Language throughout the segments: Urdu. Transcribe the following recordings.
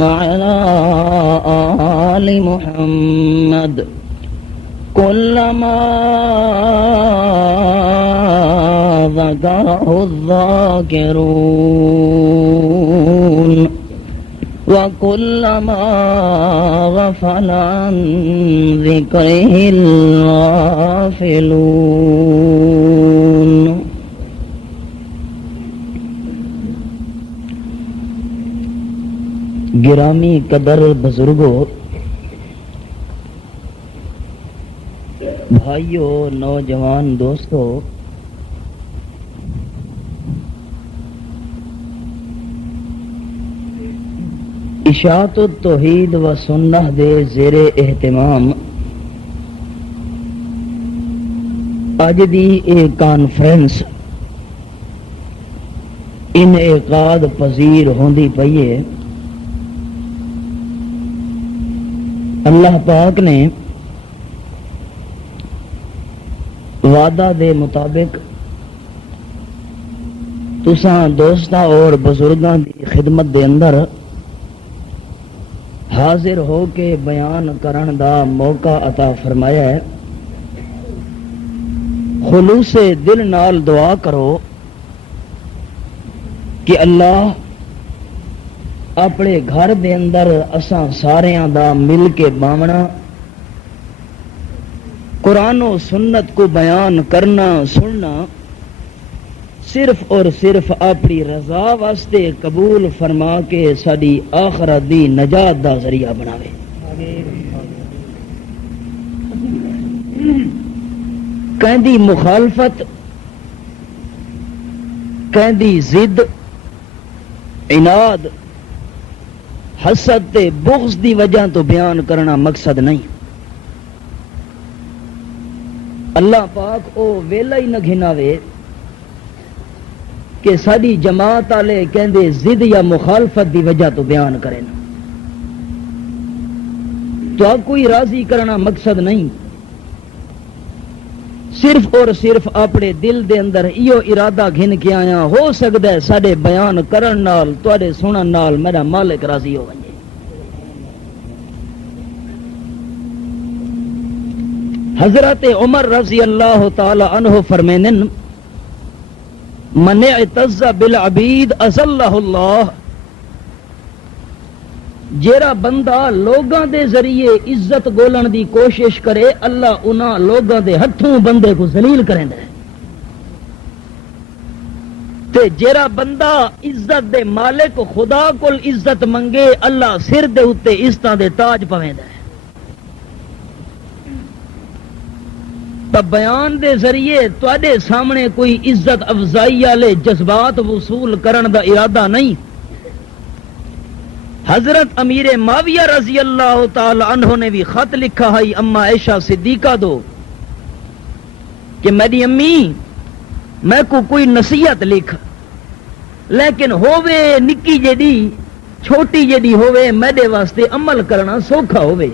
وعلى آل محمد كلما ذكره الذاكرون وكلما غفل عن ذكره الغافلون. گرامی قدر بزرگوں، بھائیوں، نوجوان دوستو، اشاعت التوحید و سنہ دے زیر اہتمام اج دی ایک کانفرنس انعقاد پذیر ہوندی پئی ہے۔ اللہ پاک نے وعدہ دے مطابق تساں دوستاں اور بزرگاں دی خدمت دے اندر حاضر ہو کے بیان کرن دا موقع عطا فرمایا ہے۔ خلوص دل نال دعا کرو کہ اللہ اپنے گھر دے اندر اساں ساریاں دا مل کے باونا، قرآن و سنت کو بیان کرنا سننا صرف اور صرف اپنی رضا واسطے قبول فرما کے ساری آخرت دی نجات دا ذریعہ بناوے۔ کہندی مخالفت، کہندی ضد، عناد، حسد تے بغض دی وجہ تو بیان کرنا مقصد نہیں۔ اللہ پاک او ویلا ہی نہ گھناوے کہ ساری جماعت والے کہندے ضد یا مخالفت دی وجہ تو بیان کریں، تو آپ کوئی راضی کرنا مقصد نہیں، صرف اور صرف اپنے دل دے اندر ایو ارادہ گھن کے آیا ہو سکتا ہے سارے بیان کرن نال تواڈے سنن نال میرا مالک راضی ہو ونجے۔ حضرت عمر رضی اللہ تعالی عنہ فرمینن من اعتز بالعبید اذلہ اللہ، جیڑا بندہ لوگاں دے ذریعے عزت گولن دی کوشش کرے اللہ انہاں لوگاں دے ہتھوں بندے کو ذلیل کریندا ہے، تے جیڑا بندہ عزت دے مالک خدا کول عزت منگے اللہ سر دے اتے عزتاں دے تاج پویندا ہے۔ بیان دے ذریعے تواڈے سامنے کوئی عزت افزائی والے جذبات وصول کرن دا ارادہ نہیں۔ حضرت امیر معاویہ رضی اللہ تعالی عنہ نے بھی خط لکھا ہے اما عائشہ صدیقہ دو کہ میری امی میں کو کوئی نصیحت لکھ، لیکن ہووے نکی جیڑی چھوٹی جیڑی ہووے میرے واسطے عمل کرنا سوکھا ہووے۔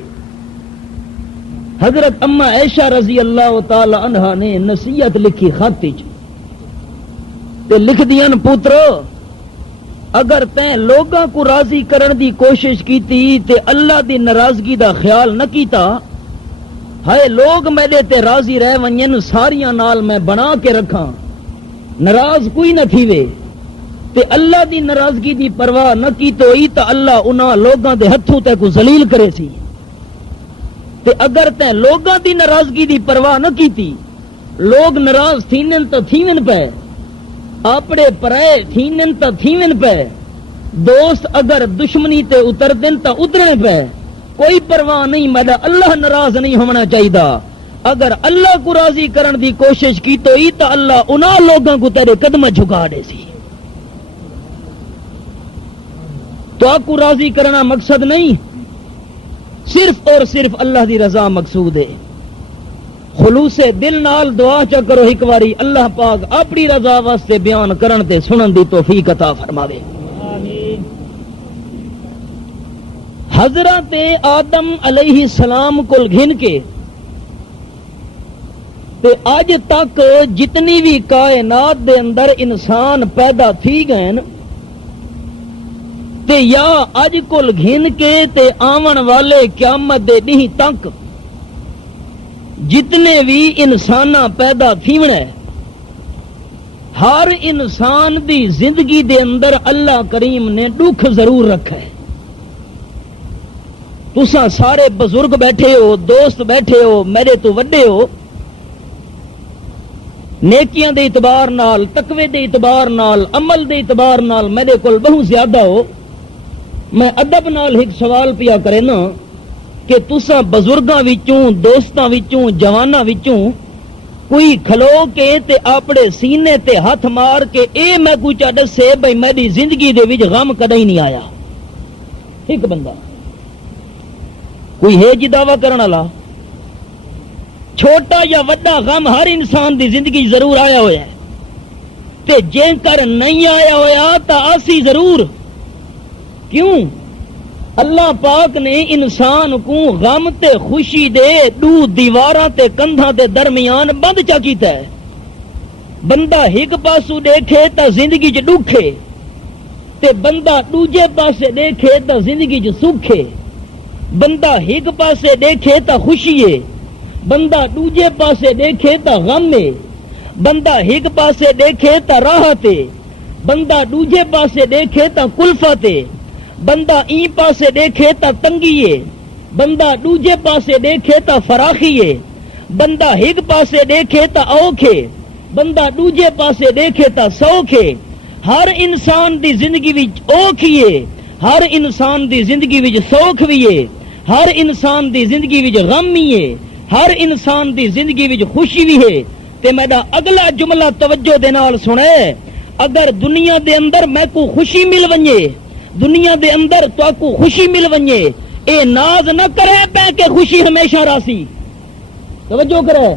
حضرت اما عائشہ رضی اللہ تعالی عنہ نے نصیحت لکھی خط وچ تے لکھ دیاں پوترو اگر تیں لوگاں کو راضی کرن دی کوشش کیتی تے اللہ دی ناراضگی دا خیال نہ کیتا، ہائے لوگ میرے تے راضی رہ ونجن ساریاں نال میں بنا کے رکھاں، ناراض کوئی نہ تھیوے تے اللہ دی ناراضگی دی پرواہ نہ کیتو ہی تا اللہ انہاں لوگاں دے ہتھوں تے کو ذلیل کرے سی۔ تے اگر تے لوگاں دی ناراضگی دی پرواہ نہ کیتی، لوگ ناراض تھینن تو تھینن پے، اپنے پرائے تھینن تا تھینن پے، دوست اگر دشمنی تے اتر دن تا اترنے پے، کوئی پرواہ نہیں، میرا اللہ ناراض نہیں ہونا چاہیے۔ اگر اللہ کو راضی کرن دی کوشش کی تو ہی تا اللہ انہاں لوگوں کو تیرے قدم جھکا دے سی۔ تو آپ کو راضی کرنا مقصد نہیں، صرف اور صرف اللہ دی رضا مقصود ہے۔ خلوص دل نال دعا چا کرو ایک واری اللہ پاک اپنی رضا واسطے بیان کرن تے سنن دی توفیق عطا فرماوے۔ آمین۔ حضرت آدم علیہ السلام کو گھن کے تے آج تک جتنی بھی کائنات دے اندر انسان پیدا تھی گئے تے یا اج کل گھن کے تے آون والے قیامت دے ڈی تک جتنے بھی انسان پیدا تھیونے ہر انسان دی زندگی دے اندر اللہ کریم نے دکھ ضرور رکھا ہے. تساں سارے بزرگ بیٹھے ہو، دوست بیٹھے ہو، میرے تو وڈے ہو، نیکیاں دے اعتبار نال، تقوی دے اعتبار نال، عمل دے اعتبار نال میرے کول بہت زیادہ ہو. میں ادب نال ایک سوال پیا کرے نا کہ تساں بزرگاں وچوں، دوستاں وچوں، جواناں وچوں کوئی کھلو کے تے اپنے سینے تے ہاتھ مار کے اے میں کوئی چا دسے بھئی میری زندگی دے وچ غم کدی نہیں آیا؟ ایک بندہ کوئی ہے جی دعویٰ کرن والا؟ چھوٹا یا وڈا غم ہر انسان دی زندگی ضرور آیا ہویا ہے، تے جے کر نہیں آیا ہویا تا آسی ضرور. کیوں؟ اللہ پاک نے انسان کو غم تے خوشی دے دو دیواراں تے کندھاں دے درمیان بند چا کیتا ہے. بندہ ایک پاسو دیکھے تا زندگی چ دکھے تے بندہ دوجے پاسے دیکھے تا زندگی چ سکھے. بندہ ایک پاسے دیکھے تا خوشی ہے، بندہ دوجے پاسے دیکھے تا غم ہے. بندہ ایک پاسے دیکھے تا راحت ہے، بندہ دوجے پاسے دیکھے تا کلفت ہے. بندہ این پاسے دیکھے تا تنگی ہے، بندہ دوجے پاسے دیکھے تا فراخی ہے. بندہ ایک پاسے دیکھے تا اوکھ ہے، بندہ دوجے پاسے دیکھے تا سوکھ ہے. ہر انسان دی زندگی وچ اوکھ ہی ہے، ہر انسان دی زندگی وچ سوکھ بھی ہے، ہر انسان دی زندگی وچ غم بھی ہے، ہر انسان دی زندگی وچ خوشی بھی ہے. تے میرا اگلا جملہ توجہ دے نال سنے، اگر دنیا دے اندر میں کو خوشی مل ونجے، دنیا دے اندر تو کو خوشی مل ونجے، اے ناز نہ کرے پہ کہ خوشی ہمیشہ راسی. توجہ کرے،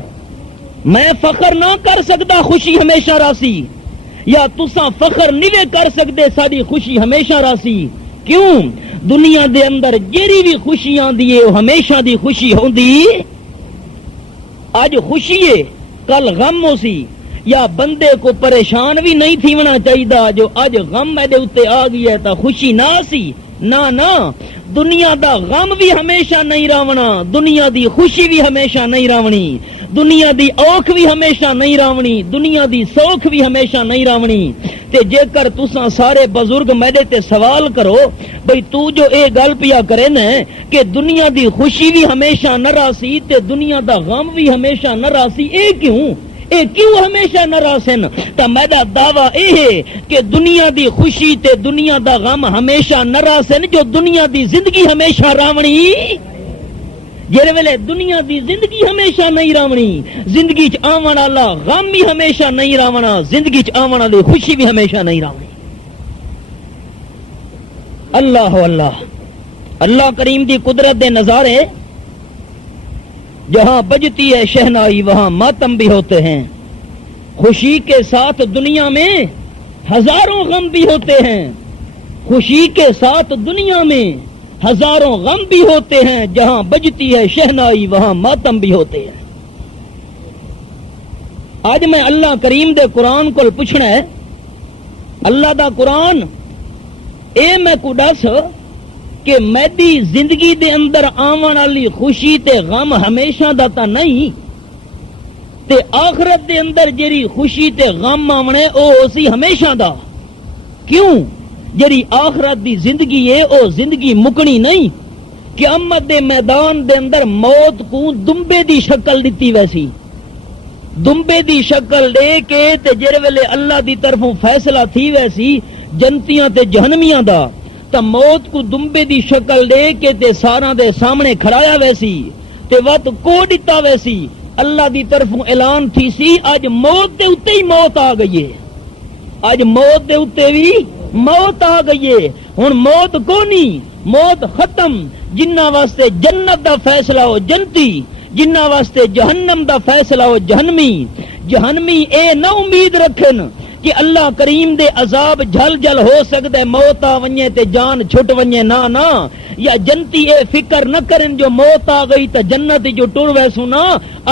میں فخر نہ کر سکتا خوشی ہمیشہ راسی، یا تساں فخر نہیں کر سکتے ساری خوشی ہمیشہ راسی. کیوں؟ دنیا دے اندر جیری بھی خوشی آندی ہے وہ ہمیشہ دی خوشی ہوندی. اج خوشی ہے کل غم ہو سی، یا بندے کو پریشان بھی نہیں تھیونا چاہیے جو اج غم میرے اتنے آ گئی ہے تا خوشی نہ سی. نہ دنیا دا غم بھی ہمیشہ نہیں راونا، دنیا دی خوشی بھی ہمیشہ نہیں راونی، دنیا دی اوکھ بھی ہمیشہ نہیں راونی، دنیا دی سوکھ بھی ہمیشہ نہیں راونی. تے جے کر تساں سارے بزرگ میرے تے سوال کرو بھئی تو جو اے گل پیا کرے نا کہ دنیا دی خوشی بھی ہمیشہ نہ راسی تے دنیا دا غم بھی ہمیشہ نہ راسی، اے کیوں ہمیشہ ناراض ہیں؟ تا میرا دعویٰ اے ہے کہ دنیا دی خوشی تے دنیا دا غم ہمیشہ ناراض ہیں جو دنیا دی زندگی ہمیشہ راونی. جڑے ویلے دنیا دی زندگی ہمیشہ نہیں راونی، زندگی چ آون والا غم بھی ہمیشہ نہیں راونا، زندگی چ آون والی خوشی بھی ہمیشہ نہیں راونی. اللہ اللہ اللہ کریم دی قدرت دے نظارے، جہاں بجتی ہے شہنائی وہاں ماتم بھی ہوتے ہیں. خوشی کے ساتھ دنیا میں ہزاروں غم بھی ہوتے ہیں، خوشی کے ساتھ دنیا میں ہزاروں غم بھی ہوتے ہیں. جہاں بجتی ہے شہنائی وہاں ماتم بھی ہوتے ہیں. آج میں اللہ کریم دے قرآن کو پوچھنا ہے، اللہ دا قرآن اے میں کو دس کہ میری زندگی دے اندر آون والی خوشی تے غم ہمیشہ دا تا نہیں، تے آخرت دے اندر جیری خوشی تے غم آونے او اسی ہمیشہ دا. کیوں؟ جیری آخرت دی زندگی ہے او زندگی مکنی نہیں. قیامت دے میدان دے اندر موت کو دمبے دی شکل دیتی ویسی، دمبے دی شکل دے کے تے جڑے ویلے اللہ دی طرفوں فیصلہ تھی ویسی جنتیاں تے جہنمیاں دا، تا موت کو دمبے دی شکل دے کے تے ساراں دے سامنے کھڑایا ویسی تے وقت کو دیتا ویسی. اللہ دی طرفوں اعلان تھی سی اج موت دے اتے ہی موت آ گئی ہے، اج موت دے اتے بھی موت آ گئی ہے. ہن موت کو نہیں، موت ختم. جنہ واسطے جنت دا فیصلہ ہو جنتی، جنہ واسطے جہنم دا فیصلہ ہو جہنمی. جہنمی اے نہ امید رکھن کہ اللہ کریم دے عذاب جھل جھل ہو سکتا ہے موت آ ونجے تے جان چھٹ ونجے، نہ یا جنتی اے فکر نہ کرن جو موت آ گئی تے جنت جو ٹر ویسو نا،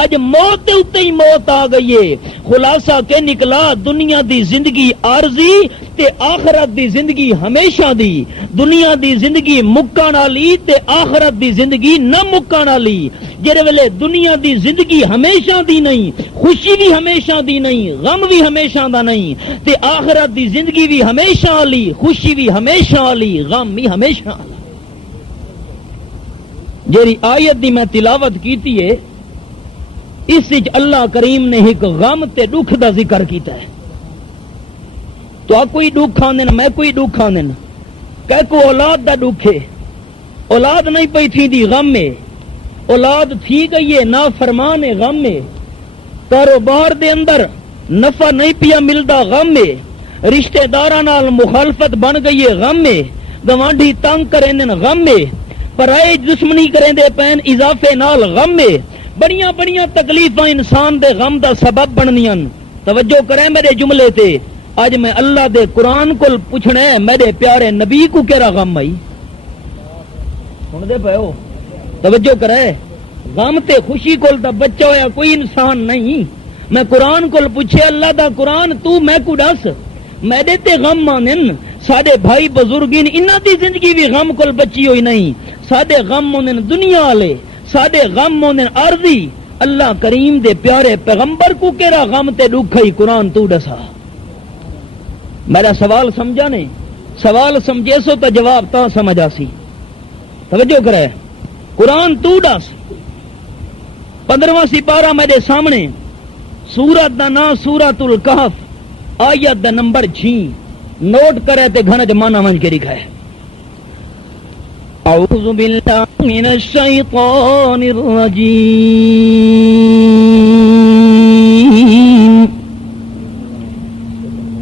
اج موت دے اتے ہی موت آ گئی ہے. خلاصہ کہ نکلا دنیا دی زندگی عارضی تے آخرت دی زندگی ہمیشہ دی، دنیا دی زندگی مکان والی تے آخرت دی زندگی نہ مکان والی۔ جڑے ویلے دنیا دی زندگی ہمیشہ دی نہیں، خوشی بھی ہمیشہ دی نہیں، غم بھی ہمیشہ دا نہیں، تے آخرت دی زندگی بھی ہمیشہ والی، خوشی بھی ہمیشہ والی، غم بھی ہمیشہ والا۔ جیری آیت دی میں تلاوت کیتی ہے، اس وچ اللہ کریم نے ایک غم تے دکھ دا ذکر کیتا ہے۔ تو آ کوئی دکھ آندے میں کوئی دکھ آندے کہ کو اولاد دا دکھ ہے، اولاد نہیں پئی تھی دی غم میں، اولاد تھی گئی ہے نافرمان ہے غم میں، کاروبار دے اندر نفع نہیں پیا ملدا غم میں، رشتہ داراں نال مخالفت بن گئی ہے غم میں، گوانڈی تنگ کریں غم میں، پرائے دشمنی کریں دے پین اضافے نال غم میں، بڑیاں بڑیاں تکلیفاں انسان دے غم دا سبب بننیاں۔ توجہ کریں میرے جملے تے، اج میں اللہ دے قرآن کو پوچھنا ہے میرے پیارے نبی کو کیڑا غم آئی؟ سن دے پے ہو؟ توجہ کرے، غم تے خوشی کول دا بچہ ہویا کوئی انسان نہیں۔ میں قرآن کول پوچھے اللہ دا قرآن تو میں کو دس میرے تے غم مانن، ساڈے بھائی بزرگین انہاں دی زندگی بھی غم کول بچی ہوئی نہیں، ساڈے غم مونن دنیا والے، ساڈے غم مونن عارضی۔ اللہ کریم دے پیارے پیغمبر کو کیڑا غم تے دکھ ہے قرآن تو دسا۔ میرا سوال سمجھا نہیں؟ سوال سمجھے سو تو جواب تا سمجھ آسی۔ توجہ کرے، قرآن تو دس۔ 15واں سپارہ میرے سامنے، سورت دا نام سورۃ الکہف، آیت دا نمبر 6، نوٹ کرے تے گھن جمانہ منج کے لکھا ہے۔ اعوذ باللہ من الشیطان الرجیم،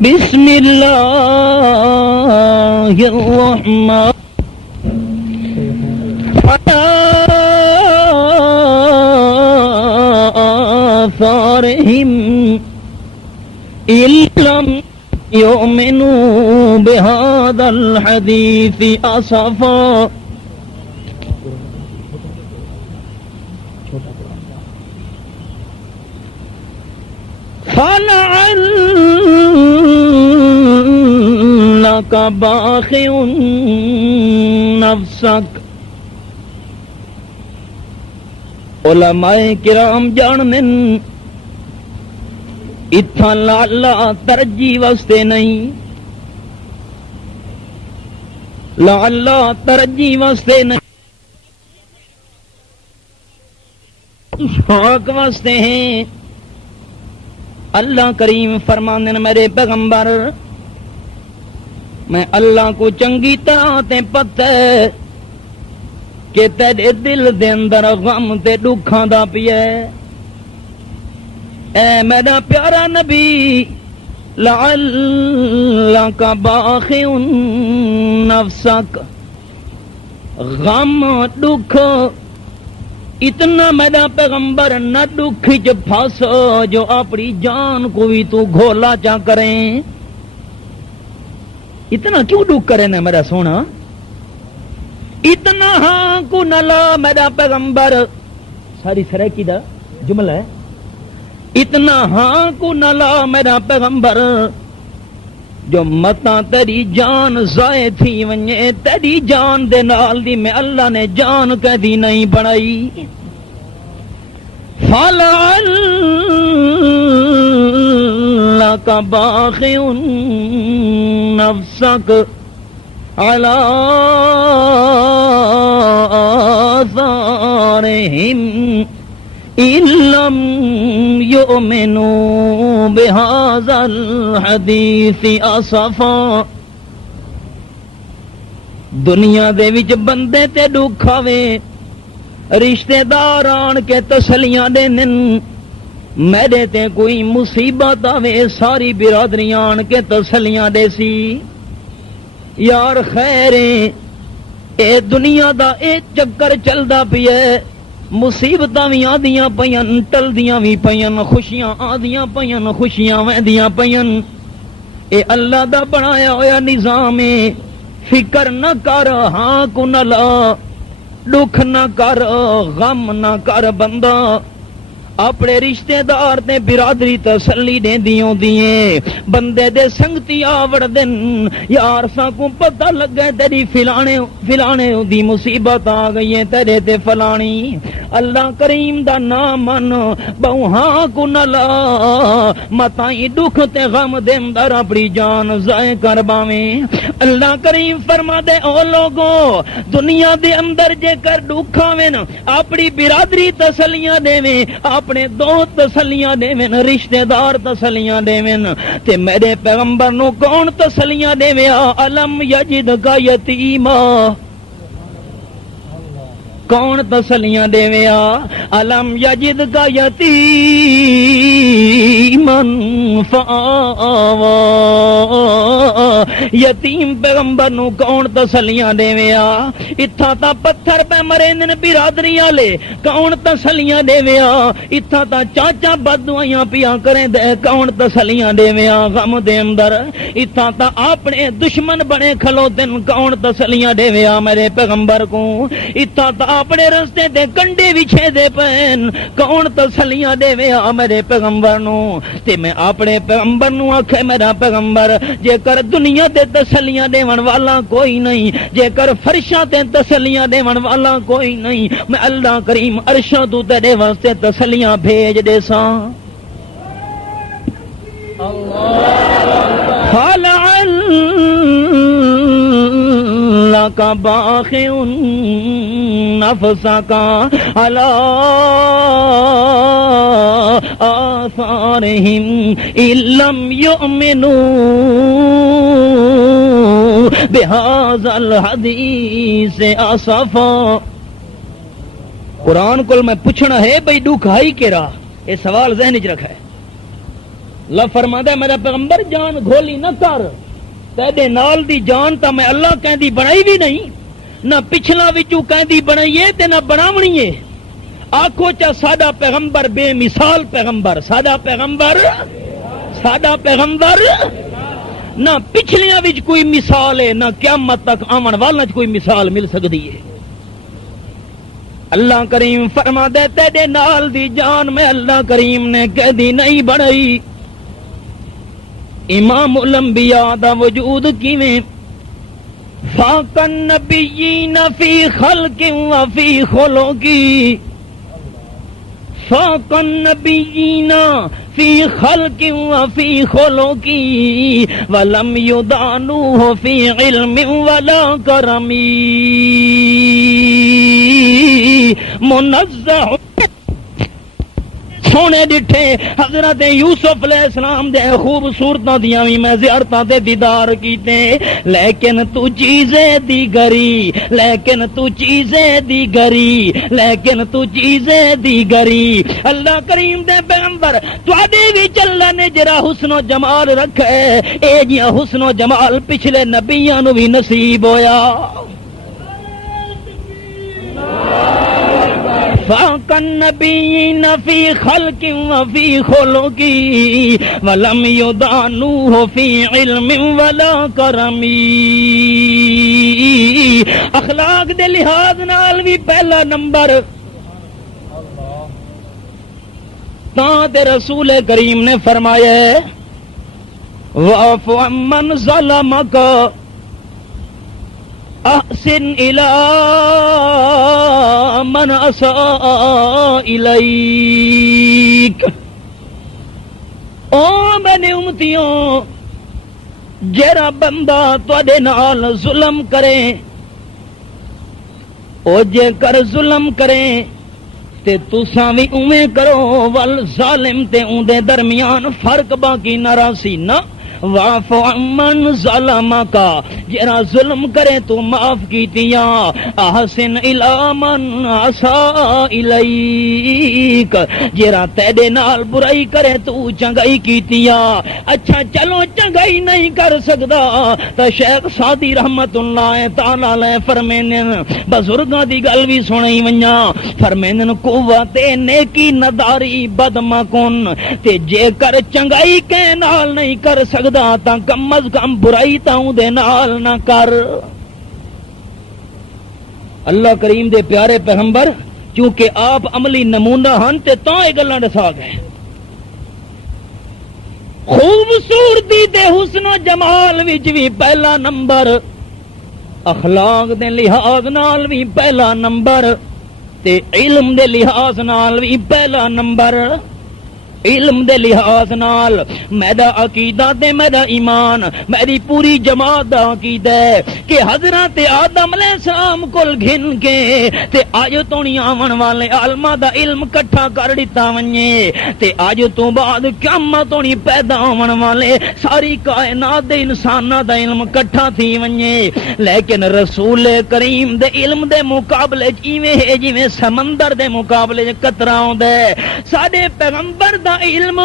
بسم اللہ الرحمن آثارهم إن لم يؤمنوا بهذا الحديث أسفا۔ فلعلك باخع نفسك۔ علماء کرام جانن اتھا لالا ترجی واسطے نہیں، لالا ترجی واسطے نہیں، شوق واسطے ہیں۔ اللہ کریم فرماندن میرے پیغمبر میں اللہ کو چنگی طرح تے پتہ ہے کہ تیرے دل دے اندر غم تے دکھاں دا پیا ہے۔ اے میرا پیارا نبی، لعلک باخع نفسک، غم دکھ اتنا میرا پیغمبر نہ دکھ چ پھس جو اپنی جان کو بھی تو گھولا چا کریں۔ اتنا کیوں دکھ کرے نا میرا سونا؟ اتنا ہاں کو نہ لا میرا پیغمبر، ساری سریکی دا جملہ ہے، اتنا ہاں کو نہ لا میرا پیغمبر جو متا تیری جان ضائع تھی ونجے، تیری جان دے نال دی میں اللہ نے جان کدی نہیں بنائی۔ فلعلک باخع نفسک علی آثارہم إن لم يؤمنوا بهذا الحديث أسفا۔ دنیا دے وچ بندے تے دکھ آوے، رشتہ دار آن کے تسلیاں دینن، میرے تے کوئی مصیبت آوے ساری برادریاں آن کے تسلیاں دے سی، یار خیر اے دنیا دا اے چکر چلدا پیا، مصیبتاں بھی آدیاں پیاں ٹلدیاں بھی پیاں، خوشیاں آدیاں پیاں خوشیاں ویندیاں پیاں۔ اے اللہ دا بنایا ہویا نظام ہے، فکر نہ کر ہاں کو نہ لا، دکھ نہ کر غم نہ کر بندہ، اپنے رشتے دار تے برادری تسلی دیندیوں دیئے بندے دے سنگتی آوڑ دن یار ساں کو پتہ لگ گئے تیری فلانے دی مصیبت آ گئی ہے تیرے تے فلانی اللہ کریم دا نام من بہاں کو نلا متائی دکھ تے غم دے اندر اپنی جان ضائع کر باویں اللہ کریم فرما دے او لوگوں دنیا دے اندر جے کر دکھ آویں اپنی برادری تسلیاں دیویں اپنے دوست تسلیاں دیویں رشتہ دار تسلیاں دیویں تے میرے پیغمبر نو کون تسلیاں دیویں علم یجد کا یتیما کون تسلیاں دیویا علم یجد کا یتیمن فآوا یتیم پیغمبر نو کون تسلیاں دیویا اتھا تا پتھر پہ مرین برادری والے کون تسلیاں دیویا اتھا تا چاچا بدوائیاں پیا کریں دے کون تسلیاں دیویا غم دے اندر اتھا تا اپنے دشمن بنے کھلوتن کون تسلیاں دیویا میرے پیغمبر کو اتھا تا اپنے رستے دے کنڈے وچھے دے پین کون تسلیاں دے ویا میرے پیغمبر نو تے میں اپنے پیغمبر نو آکھے میرا پیغمبر جے کر دنیا تے تسلیاں دیون والا کوئی نہیں جے کر فرشاں تے تسلیاں دیون والا کوئی نہیں میں اللہ کریم عرشاں تو تیرے واسطے تسلیاں بھیج دے ساں لَكَ بَاخِعٌ نَفْسَكَ عَلَىٰ آثَارِهِمْ إِن لَّمْ يُؤْمِنُوا بِهَٰذَا الْحَدِيثِ آسَفًا قرآن کو میں پوچھنا ہے بھئی دکھ آئی کیرا یہ سوال ذہن وچ رکھا ہے اللہ فرماتا ہے میرا پیغمبر جان گھولی نہ کر تیرے نال دی جان تا میں اللہ کہندی بنائی بھی نہیں نہ پچھلا وچوں کہندی بنائیے تے نہ بناونی ہے آکھو چا ساڈا پیغمبر بے مثال پیغمبر ساڈا پیغمبر نہ پچھلیاں وچ کوئی مثال ہے نہ قیامت تک آون والا کوئی مثال مل سکتی ہے اللہ کریم فرما دے تیرے نال دی جان میں اللہ کریم نے کہدی نہیں بنائی امام الانبیاء دا وجود کیویں فاقن نبیین فی خلق و فی خلق فاقن نبیین فی خلق و فی خلق ولم یدانوه فی علم ولا کرم منزہ سونے ڈٹھے حضرت یوسف علیہ السلام دے خوبصورتاں دیاں وی میں زیارتاں تے دیدار کیتے لیکن تو چیزیں دی گری اللہ کریم دے پیغمبر تواڈے وچ اللہ نے جڑا حسن و جمال رکھا ہے اے جیاں حسن و جمال پچھلے نبیاں نو بھی نصیب ہویا فاق النبیین فی خلق و فی خلق ولم یدانوه فی علم ولا کرم اخلاق دے لحاظ نال بھی پہلا نمبر تاں تے رسول کریم نے فرمایا واعف عمن ظلمک احسن الى من اساء الیک او میرے امتیوں جڑا بندہ تواڈے نال ظلم کرے او جے کر ظلم کرے تے تساں وی اوویں کرو ول ظالم تے اون دے درمیان فرق باقی نہ راسی نہ واعف عمن ظلمک جرا ظلم کرے تو معاف کیتیاں احسن الی من اساء الیک جرا تیرے نال برائی کرے تو چنگائی کیتیاں اچھا چلو چنگائی نہیں کر سکدا تو شیخ سعدی رحمت اللہ تعالی علیہ فرمیندن بزرگاں دی گل وی سنائی ونجا فرمیندن قوت نیکی نداری بدمکن تے جے کر چنگائی کے نال نہیں کر سکدا تا کم از کم برائی تاؤں دے نال نہ کر اللہ کریم دے پیارے پیغمبر کیونکہ آپ عملی نمونہ ہن تے تاں یہ گلاں دسا گئے. خوبصورتی تے حسن و جمال وچ بھی پہلا نمبر، اخلاق دے لحاظ نال بھی پہلا نمبر، تے علم دے لحاظ نال بھی پہلا نمبر. علم دے لحاظ نال میرا عقیدہ تے میرا ایمان میری پوری جماعت دا عقیدہ ہے کہ حضرت آدم علیہ السلام کول گھن کے تے اج تو نہیں آون والے عالماں دا علم کٹھا کر دتا ونجے تے اج تو بعد قیامت تو نہیں پیدا ہون والے ساری کائنات دے انساناں دا علم کٹھا تھی ونجے. لیکن رسول کریم دے علم دے مقابلے ایویں ہے جویں سمندر دے مقابلے قطرہ ہوندا ہے. ساڈے پیغمبر دا علم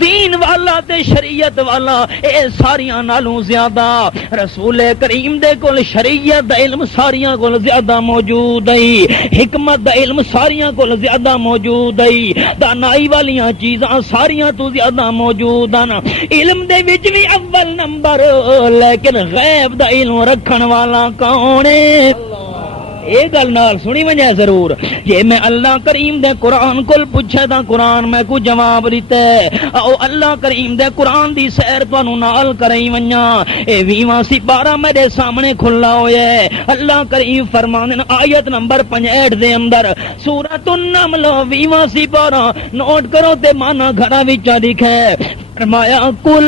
دین والا تے شریعت والا اے ساریاں نالوں زیادہ رسول کریم دے کول شریعت دا علم ساریاں کول زیادہ موجود ہے، حکمت دا علم ساریاں کول زیادہ موجود ہے، دانائی والیاں چیزاں ساریاں تو زیادہ موجود ہیں. علم دے وچ بھی اول نمبر، لیکن غیب دا علم رکھن والا کون ہے؟ یہ گل نال سنی ونجے ضرور. جے میں اللہ کریم دے قرآن کول پوچھے تا قرآن میں کو جواب دیتا ہے. او اللہ کریم دے قرآن دی سیر تانوں نال کرائی ونجاں. اے 20واں سپارہ میرے سامنے کھلا ہویا ہے. اللہ کریم فرماندے آیت نمبر 65 دے اندر سورۃ النمل 20واں سپارہ نوٹ کرو تے مانا گھراں وچ لکھا ہے. فرمایا کل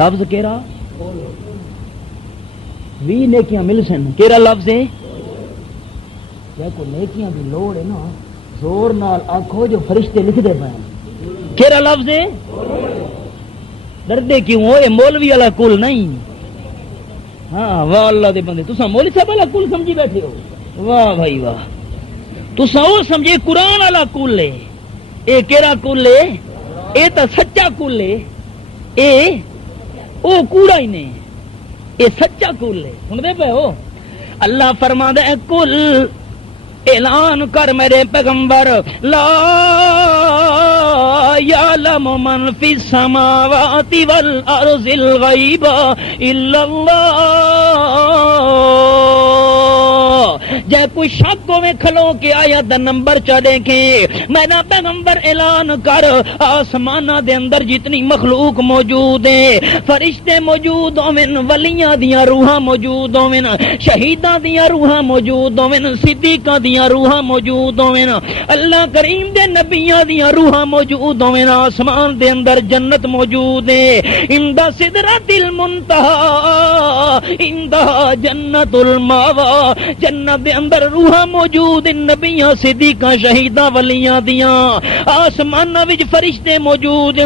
لفظ کیڑا بھی نیکیاں مل سن کیڑا لفظ ہے؟ جے کو نیکیاں دی لوڑ ہے نا زور نال آکھو جو فرشتے لکھ دے پے. کیڑا لفظ ہے؟ ڈردے کیوں ہوئے مولوی والا کل نہیں. ہاں واہ اللہ دے بندے تساں مولوی صاحب والا کل سمجھی بیٹھے ہو. واہ بھائی واہ. تساں او سمجھے قرآن والا کل ہے. اے کیڑا کل ہے؟ اے تا سچا کل ہے. اے او کوڑا ہی نہیں، یہ سچا کل ہے. سن دے پے ہو اللہ فرماندا ہے کل اعلان کر میرے پیغمبر لا یعلم من فی السماوات والارض الغیب الا اللہ. جے کوئی شک ہوے کھلو کے آیت دا نمبر چا دیکھے میرا پیغمبر اعلان کر آسمانہ دے اندر جتنی مخلوق موجود ہے، فرشتے موجود ہوویں، ولیاں دیاں روحاں موجود ہوویں، شہیداں دیاں روحاں موجود ہوویں، صدیقاں دیاں روحاں موجود ہوویں، اللہ کریم دے نبیاں دیاں روحاں موجود ہوویں. آسمان دے اندر جنت موجود ہے. عند سدرۃ المنتہی عند جنت الماوا. جنت دے اندر روحاں موجود نبیاں صدیقاں شہیداں ولیاں دیاں. آسماناں وچ فرشتے موجود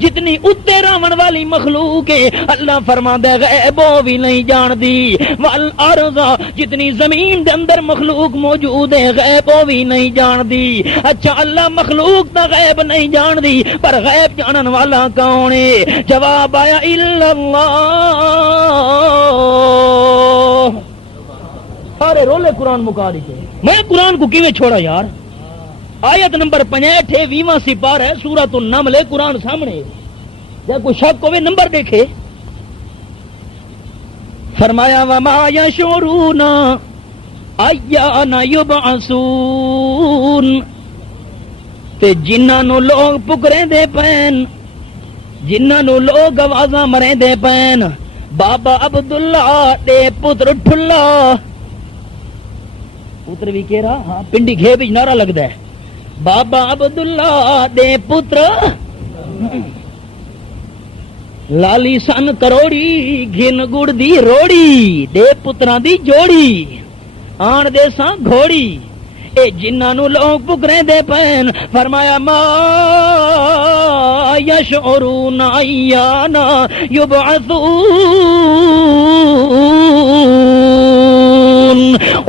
جتنی اتے راون والی مخلوق ہے اللہ فرماندا ہے غیب وہ بھی نہیں جاندی. والارض جتنی زمین دے اندر مخلوق موجود ہے غیب وہ بھی نہیں جاندی. اچھا اللہ مخلوق دا غیب نہیں جاندی پر غیب جانن والا کون ہے؟ جواب آیا الا اللہ. سارے رولے قرآن مکا دیتے. میں قرآن کو کیویں چھوڑا یار؟ آیت نمبر 65 ہے 20واں سپارہ ہے سورۃ النمل. قرآن سامنے جب کوئی شک ہوئے نمبر دیکھے. فرمایا وما یشعرون ایان یبعثون. تے جنہاں نو لوگ پکریں دے پین، جنہاں نو لوگ آوازاں مریں دے پین بابا عبداللہ دے پتر ٹھلا. پتر بھی کہہ رہا ہاں پنڈی گھے بھی نعرہ لگتا ہے بابا عبداللہ دے پتر لالی سن کروڑی گھن گڑ دی روڑی دے پتراں دی جوڑی آن دے سان گھوڑی. اے جنہاں نو لوگ پکرے دے پین فرمایا ما یشعرون ایانا یبعثون.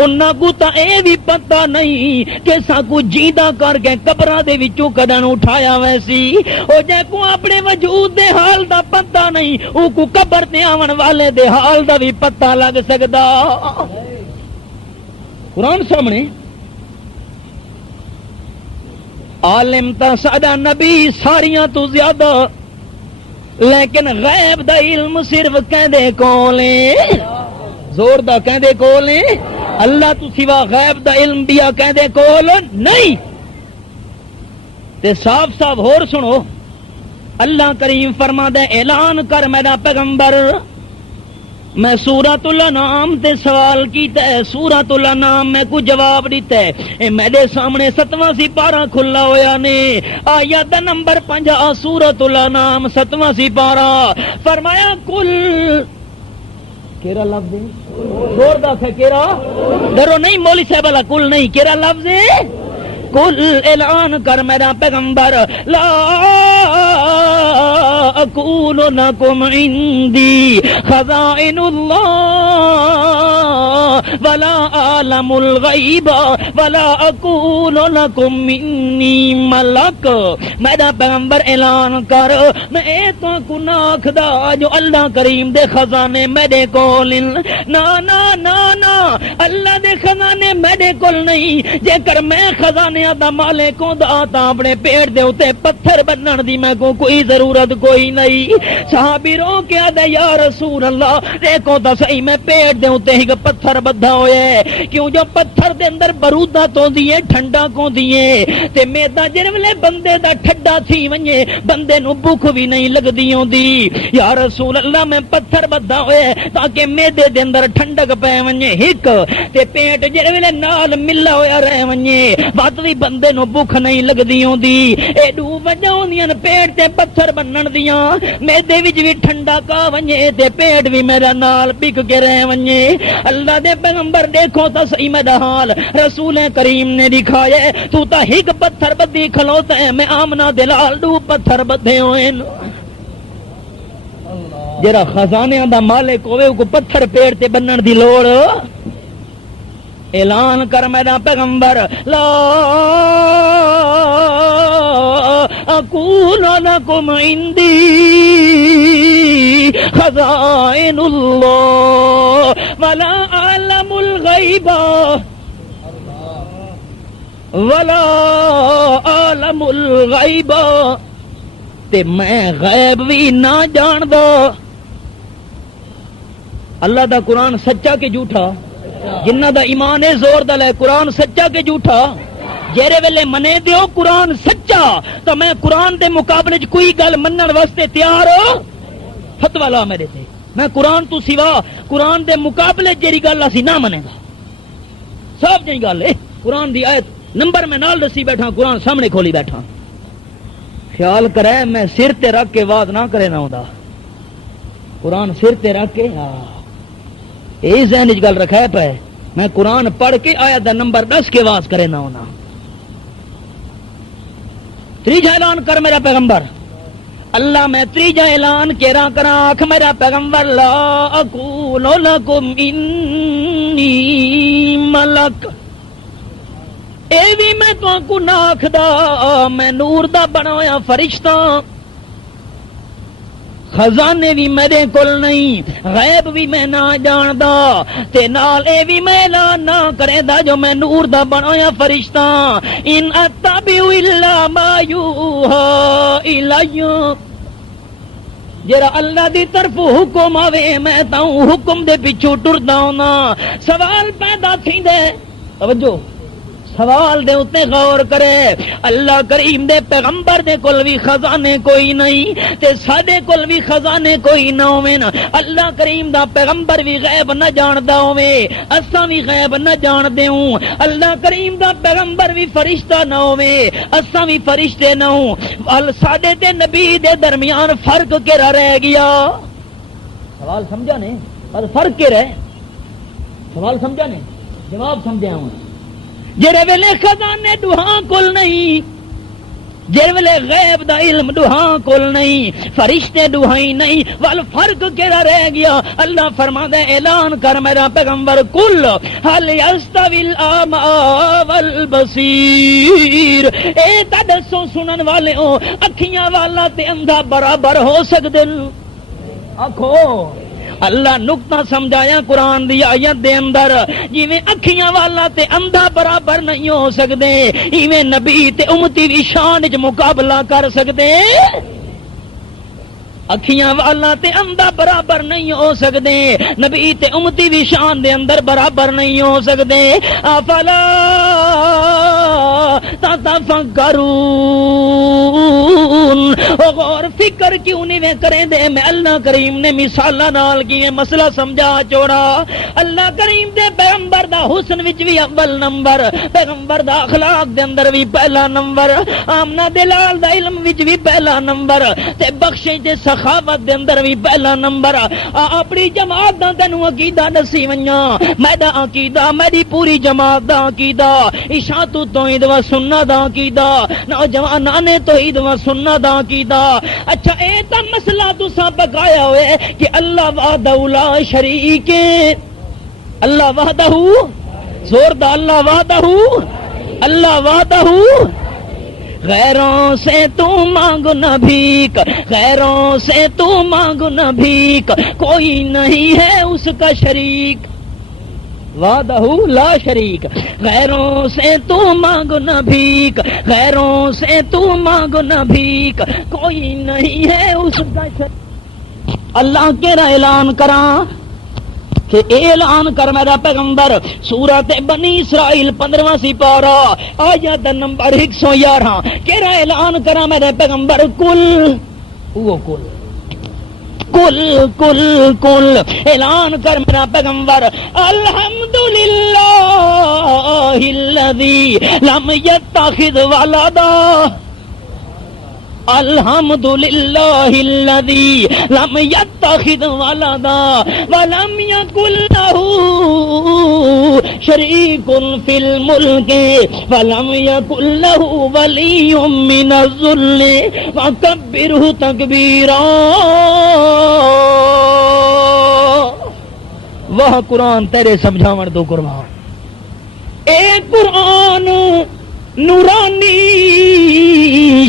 انہاں کو تا اے بھی پتہ نہیں کہ ساکو جیندہ کر کے قبراں دے وچوں کدن اٹھایا ویسی. او جے کو اپنے وجود دے حال دا پتہ نہیں او کو قبر تے آون والے دے حال دا بھی پتہ لگ سکدا. قرآن سامنے عالم تا ساڈا نبی ساریاں تو زیادہ، لیکن غیب دا علم صرف کہندے کول ہے. زور دا کہندے کول ہے اللہ تو سوا غیب دا علم دیا کہندے کول نہیں. تے صاف صاف ہور سنو اللہ کریم فرماتا ہے اعلان کر میرا پیغمبر. میں سورۃ الانعام تے سوال کیتا ہے, سورۃ الانعام میں کوئی جواب دیتا ہے. اے میرے سامنے 7واں سپارہ کھلا ہویا نے, آیت نمبر 50 سورۃ الانعام 7واں سپارہ. فرمایا کل کیرا لفظ ہے زور دا ہے, کیرا ڈرو نہیں مولی صاحب والا کل نہیں, کیرا لفظ ہے کل. اعلان کر میرا پیغمبر لا اقول لکم عندی خزائن اللہ ولا اعلم الغیب ولا اقول لکم انی ملک. میرا پیغمبر اعلان کر میں اے تو کو ناکھدا جو اللہ کریم دے خزانے میرے کول نا نا نا نا, اللہ دے خزانے میرے کول نہیں. جے کر میں خزانے دا مالک ہوندا تا اپنے پیڑ دے اوتے پتھر بنن دی میں کوئی ضرورت کوئی نہیں. صحابی رو کے آدھے یا رسول اللہ دیکھو تا صحیح میں پیڑ دے اوتے ایک پتھر بدھا ہویا ہے, کیوں جو پتھر دے اندر برودہ تو دیے ٹھنڈا کو دیے تے میدا جڑے ویلے بندے دا ٹھڈا تھی ونجے بندے نو بھوک بھی نہیں لگدی ہوندی. یا رسول اللہ میں پتھر بدھا ہویا ہے تاکہ میدے دے اندر ٹھنڈک پے ونجے ہک تے پیٹ جڑے ویلے نال ملا ہویا رہ ونجے بات بھی بندے نو بھوک نہیں لگدی ہوندی. اے ڈو وجہ ہوندیاں پیٹ تے پتھر بنن دیاں میدے وچ بھی ٹھنڈا کا ونجے تے پیٹ بھی میرا نال بک کے رہ ونجے. اللہ دے پیغمبر دیکھو تا صحیح میرا حال رسول کریم نے دکھایا تو تا ہک پتھر بدی کھلوتا ہے, میں آمنہ دلال ڈو پتھر بدھے ہوئے. جرا خزانے دا مالک ہوئے کو پتھر پیڑ تے بنن دی لوڑ. اعلان کر میرا پیغمبر لا اقول لکم عندی خزائن اللہ ولا اعلم الغیب ولا اعلم الغیب, تے میں غیب بھی نہ جان دو. اللہ دا قرآن سچا کہ جھوٹا؟ جنہ دا ایمان ہے زور دل ہے قرآن سچا کہ جھوٹا؟ جیرے ویلے منے دیو قرآن سچا تو میں قرآن دے مقابلے چ کوئی گل منن واسطے تیار ہو. فتوا لا میرے تے, میں قرآن تو سوا قرآن دے مقابلے جیری گل اسی نہ منے گا. صاف جی گل ہے, قرآن دی آیت نمبر میں نال دسی بیٹھا, قرآن سامنے کھولی بیٹھا. خیال کرے میں سر تے رکھ کے وعد نہ کرے نہ ہوندا, قرآن سر تے رکھ کے اے ذہن وچ گل رکھا پے میں قرآن پڑھ کے آیت دا نمبر 10 کے واز کرے نہ ہونا. تیجا اعلان کر میرا پیغمبر اللہ میں تیجا اعلان کیرا کرا آنکھ میرا پیغمبر لا اقول لکم انی ملک. اے بھی میں تو کو ناکھ دا میں نور دا بنایا فرشتہ, خزانے بھی میرے کول نہیں, غیب بھی میں نہ جاندا تے نال اے بھی میں اعلان نہ کرے دا جو میں نور دا بنایا فرشتہ. ان اتبع الا ما یوحى الی, جرا اللہ دی طرف حکم آوے میں تاؤں حکم دے پیچھے ٹردا ہونا. سوال پیدا تھیندے, توجہ سوال دے اتے غور کرے. اللہ کریم دے پیغمبر دے کول بھی خزانے کوئی نہیں تے ساڈے کول بھی خزانے کوئی نہ ہوویں. اللہ کریم دا پیغمبر بھی غیب نہ جاندا ہووے, اساں بھی غیب نہ جاندے ہوں. اللہ کریم دا پیغمبر بھی فرشتہ نہ ہووے, اساں بھی فرشتے نہ ہوں. ساڈے تے نبی دے درمیان فرق کیڑا رہ گیا؟ سوال سمجھا نے؟ بس فرق کیا رہ؟ سوال سمجھا نے؟ جواب سمجھا ہوں. جڑے ویلے خزانے دوہاں کول نہیں, جڑے ویلے غیب دا علم دوہاں کول نہیں, فرشتے دوہائی نہیں, وال فرق کیڑا رہ گیا؟ اللہ فرماتا ہے اعلان کر میرا پیغمبر کل هل يستوي الاعمى والبصير. اے تا دسو سنن والے ہو اکھیاں والا تے اندھا برابر ہو سکدے؟ آکھو اللہ نقطہ سمجھایا قرآن دی آیت دے اندر, جویں اکھیاں والا تے اندھا برابر نہیں ہو سکدے ایویں نبی تے امتی بھی شان وچ مقابلہ کر سکدے. اکھیاں والا تے اندھا برابر نہیں ہو سکدے، نبی تے امتی بھی شان دے اندر برابر نہیں ہو سکدے۔ افلا تتفکرون، او غور فکر کیوں نہیں کریں دے؟ میں اللہ کریم نے مثالاں نال کیے مسئلہ سمجھا چھوڑا۔ اللہ کریم دے پیغمبر دا حسن وچ بھی اول نمبر، پیغمبر دا اخلاق دے اندر بھی پہلا نمبر، آمنہ دلال دا علم وچ بھی پہلا نمبر، تے بخشش تے سخاوت دے اندر بھی پہلا نمبر۔ اپنی جماعت دا تینوں عقیدہ دسی ونجاں، میرا عقیدہ میری پوری جماعت دا عقیدہ اشاعت توحید و سنت دا عقیدہ، نوجواناں نے توحید و سنت دا عقیدہ۔ اچھا اے تا مسئلہ تساں پکایا ہوئے کہ اللہ وحدہ لا شریک ہے، اللہ وحدہ زور دا اللہ وحدہ، اللہ وحدہ غیروں سے تو مانگو نہ بھیک، غیروں سے تو مانگو نہ بھیک، کوئی نہیں ہے اس کا شریک، وحدہ لا شریک۔ غیروں سے تو مانگو نہ بھیک، غیروں سے تو مانگو نہ بھیک، کوئی نہیں ہے اس کا شریک۔ اللہ کیرا اعلان کراں کہ اعلان کر میرا پیغمبر، سورۃ بنی اسرائیل 15واں سپارہ آیت نمبر 111، کیرا اعلان کرا میرے پیغمبر، کل وہ کل کل کل کل اعلان کر میرا پیغمبر، الحمدللہ الذی لم یتخذ ولدا، الحمدللہ الذی لم یتخذ ولدا ولم یکن لہ شریک فی الملک ولم یکن لہ ولی من الذل وکبرہ تکبیرا۔ وہ قرآن تیرے سمجھاون تو قربان، اے قرآن نورانی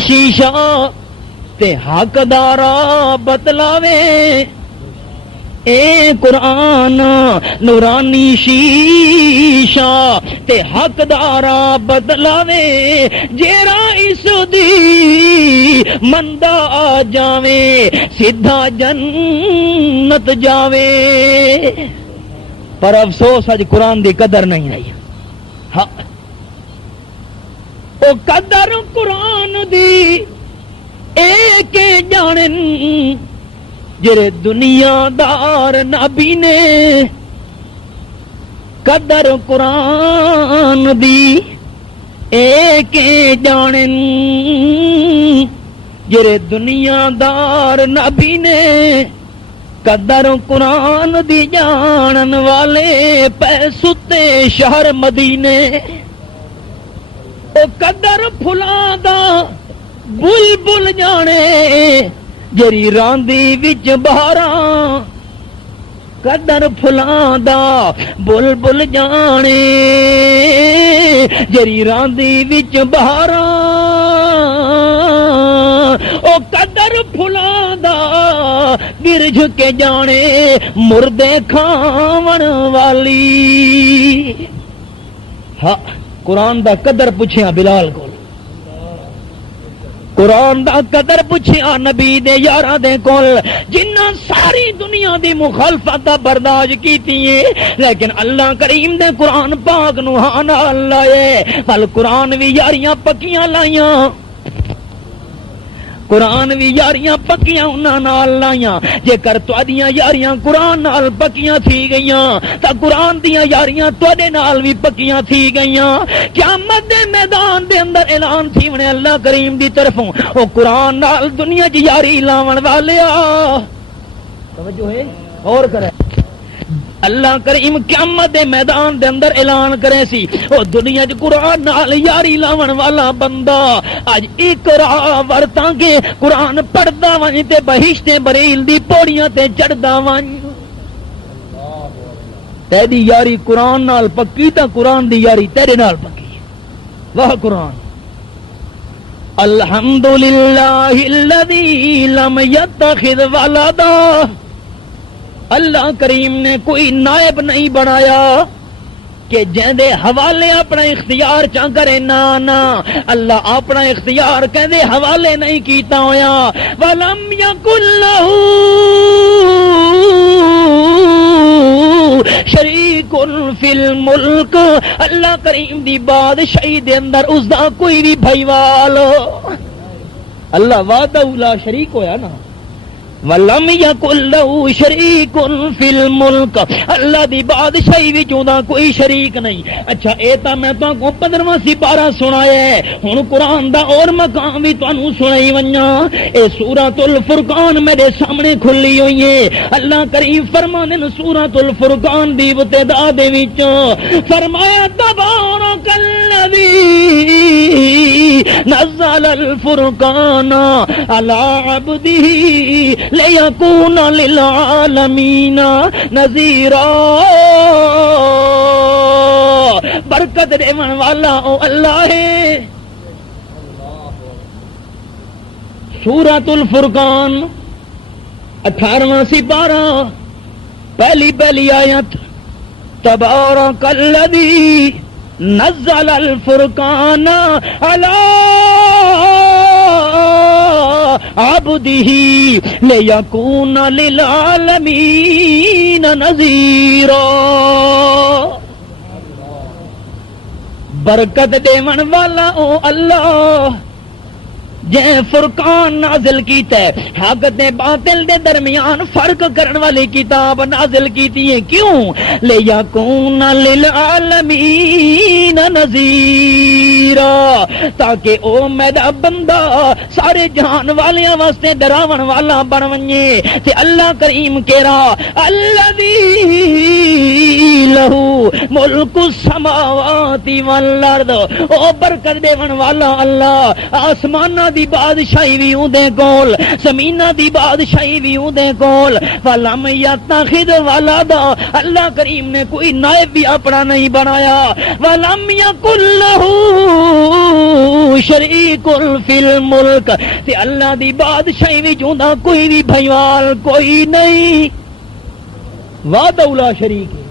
شیشہ تے حق دارا بتلاوے، اے قرآن نورانی شیشہ تے حق دارا بتلاوے، جیرا اس دی مندہ آ جاوے سیدھا جنت جاوے۔ پر افسوس اج قرآن دی قدر نہیں رہی، ہاں او قدر قرآن دی ایک جانن جڑے دنیا دار نبی نے، قدر قرآن دی ایک جانن جڑے دنیا دار نبی نے، قدر قرآن دی جانن والے پے ستے شہر مدینے۔ او قدر پھلاں دا بلبل جانے جری راندی وچ بہاراں، قدر پھلاں دا بلبل جانے جری راندی وچ بہاراں، او قدر پھلاں دا گرج کے جانے مردے کھاون والی۔ ہاں قرآن دا قدر پوچھیا بلال کو، قرآن دا قدر پوچھیا نبی دے یاراں دے کول، جنہاں ساری دنیا دی مخالفت دا برداشت کیتی ہے، لیکن اللہ کریم دے قرآن پاک نو ہاں نال لائے، بل قرآن وی یاریاں پکیاں لائیاں، قرآن بھی یاریاں پکیاں انہاں نال لائیاں۔ جے کر تہاڈیاں یاریاں قرآن نال پکیاں تھی گئیاں تا قرآن دیاں یاریاں تہاڈے نال بھی پکیاں تھی گئیاں۔ قیامت دے میدان دے اندر اعلان تھی ونے اللہ کریم دی طرفوں، او قرآن نال دنیا دی یاری لاون والیا، توجہ ہے اور کرے اللہ کریم قیامت دے میدان دے اندر اعلان کرے سی، او دنیا چ قرآن نال یاری لاون والا بندہ اج اقرا ورتاں کے قرآن پڑھدا ون تے بہشت بریل دی پوڑیاں تے چڑھدا ون۔ تیری یاری قرآن نال پکی تا قرآن دی یاری تیرے نال پکی۔ واہ قرآن، الحمدللہ الذی لم یتخذ ولدا، اللہ کریم نے کوئی نائب نہیں بنایا، کہ جندے حوالے اپنا اختیار چاہ کرے نا اللہ اپنا اختیار کہندے حوالے نہیں کیتا ہویا ولم یکن لہ شریک فی الملک اللہ کریم دی بادشاہی دے اندر اس دا کوئی بھی بھائیوال اللہ وحدہ لا شریک ہویا نا وَلَمْ يَكُنْ لَهُ شَرِيكٌ فِي الْمُلْكِ اللہ دی بادشاہی وچوں دا کوئی شریک نہیں. اچھا اے تا میں تو کو 15واں سپارہ سنایا ہے ہن قرآن دا اور مقام بھی تانوں سنائی ونجا. اے سورۃ الفرقان میرے سامنے کھلی ہوئی ہے. اللہ کریم فرمانے سورۃ الفرقان دی ابتدا دے وچ فرمایا تبارک الذی نزل الفرقان علی عبدہ لِيَكُونَ لِلْعَالَمِينَ نَذِيرًا. برکت دیون والا او اللہ ہے. سورۃ الفرقان 18واں سپارہ پہلی آیت تبارک الذی نزل الفرقان علی عبدہ لیکون للعالمین نذیرا. برکت دیون والا او اللہ جے فرقان نازل کیتا ہے حق تے باطل دے درمیان فرق کرن والی کتاب نازل کیتی ہے. کیوں؟ لیکون للعالمین نذیرا تاکہ او میرا بندہ سارے جہان والیاں واسطے ڈراون والا بن ونجے. تے اللہ کریم کہرا الذی لہ ملک السماوات والارض او برکت دیون والا اللہ آسماناں دی بادشاہی بھی اودے کول زمیناں دی بادشاہی بھی اودے کول. فلم یتخذ ولدا اللہ کریم نے کوئی نائب بھی اپنا نہیں بنایا. ولم یکن لہ شریک فی الملک تے اللہ دی بادشاہی وچ اوندا کوئی بھی بھائیوال کوئی نہیں. وحدہ لا شریک ہے.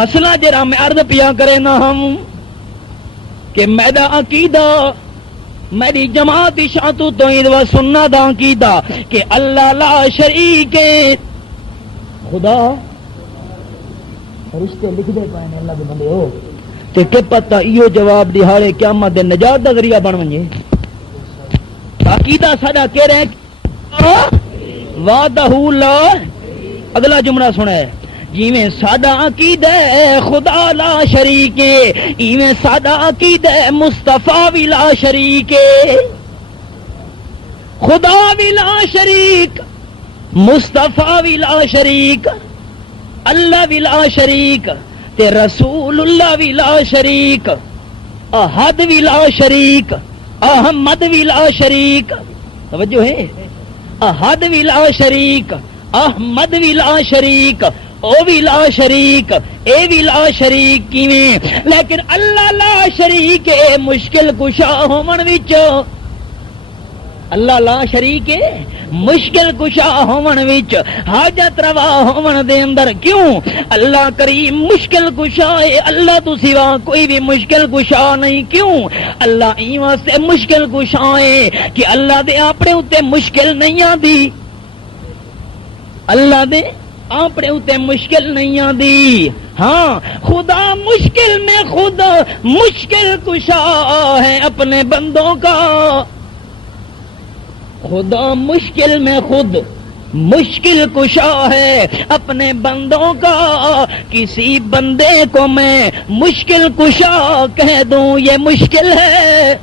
مسئلہ جرا میں عرض پیا کرے نا ہم کہ میرا عقیدہ میری جماعت اشاعت توحید و سنت دا عقیدہ کہ اللہ لا شریک ہے. خدا رشتے لکھ دے پائے نے اللہ دے بندے ہو تے کہ پتہ ایو جواب دہاڑے قیامت دے نجات دا ذریعہ بن ونجے. عقیدہ ساڈا کہہ رہے وحدہ لا. اگلا جملہ سنا ہے جیویں ساڈا عقیدہ ہے خدا لا شریک ہے ایویں ساڈا عقیدہ ہے مصطفیٰ بھی لا شریک ہے. خدا بھی لا شریک مصطفیٰ بھی لا شریک اللہ بھی لا شریک تے رسول اللہ بھی لا شریک احد بھی لا شریک احمد بھی لا شریک. توجہ ہے احد بھی لا شریک احمد بھی لا شریک او بھی لا شریک اے بھی لا شریک کیویں. لیکن اللہ لا شریک ہے مشکل کشا ہون وچ. اللہ لا شریک ہے مشکل کشا ہون وچ حاجت روا ہون دے اندر. کیوں؟ اللہ کریم مشکل کشا ہے اللہ تو سوا کوئی بھی مشکل کشا نہیں. کیوں؟ اللہ ای واسطے مشکل کشا ہے کہ اللہ دے اپنے اوتے مشکل نہیں آندی. اللہ دے اپنے اوتے مشکل نہیں آندی. ہاں خدا مشکل میں خود مشکل کشا ہے اپنے بندوں کا. خدا مشکل میں خود مشکل کشا ہے اپنے بندوں کا. کسی بندے کو میں مشکل کشا کہہ دوں یہ مشکل ہے.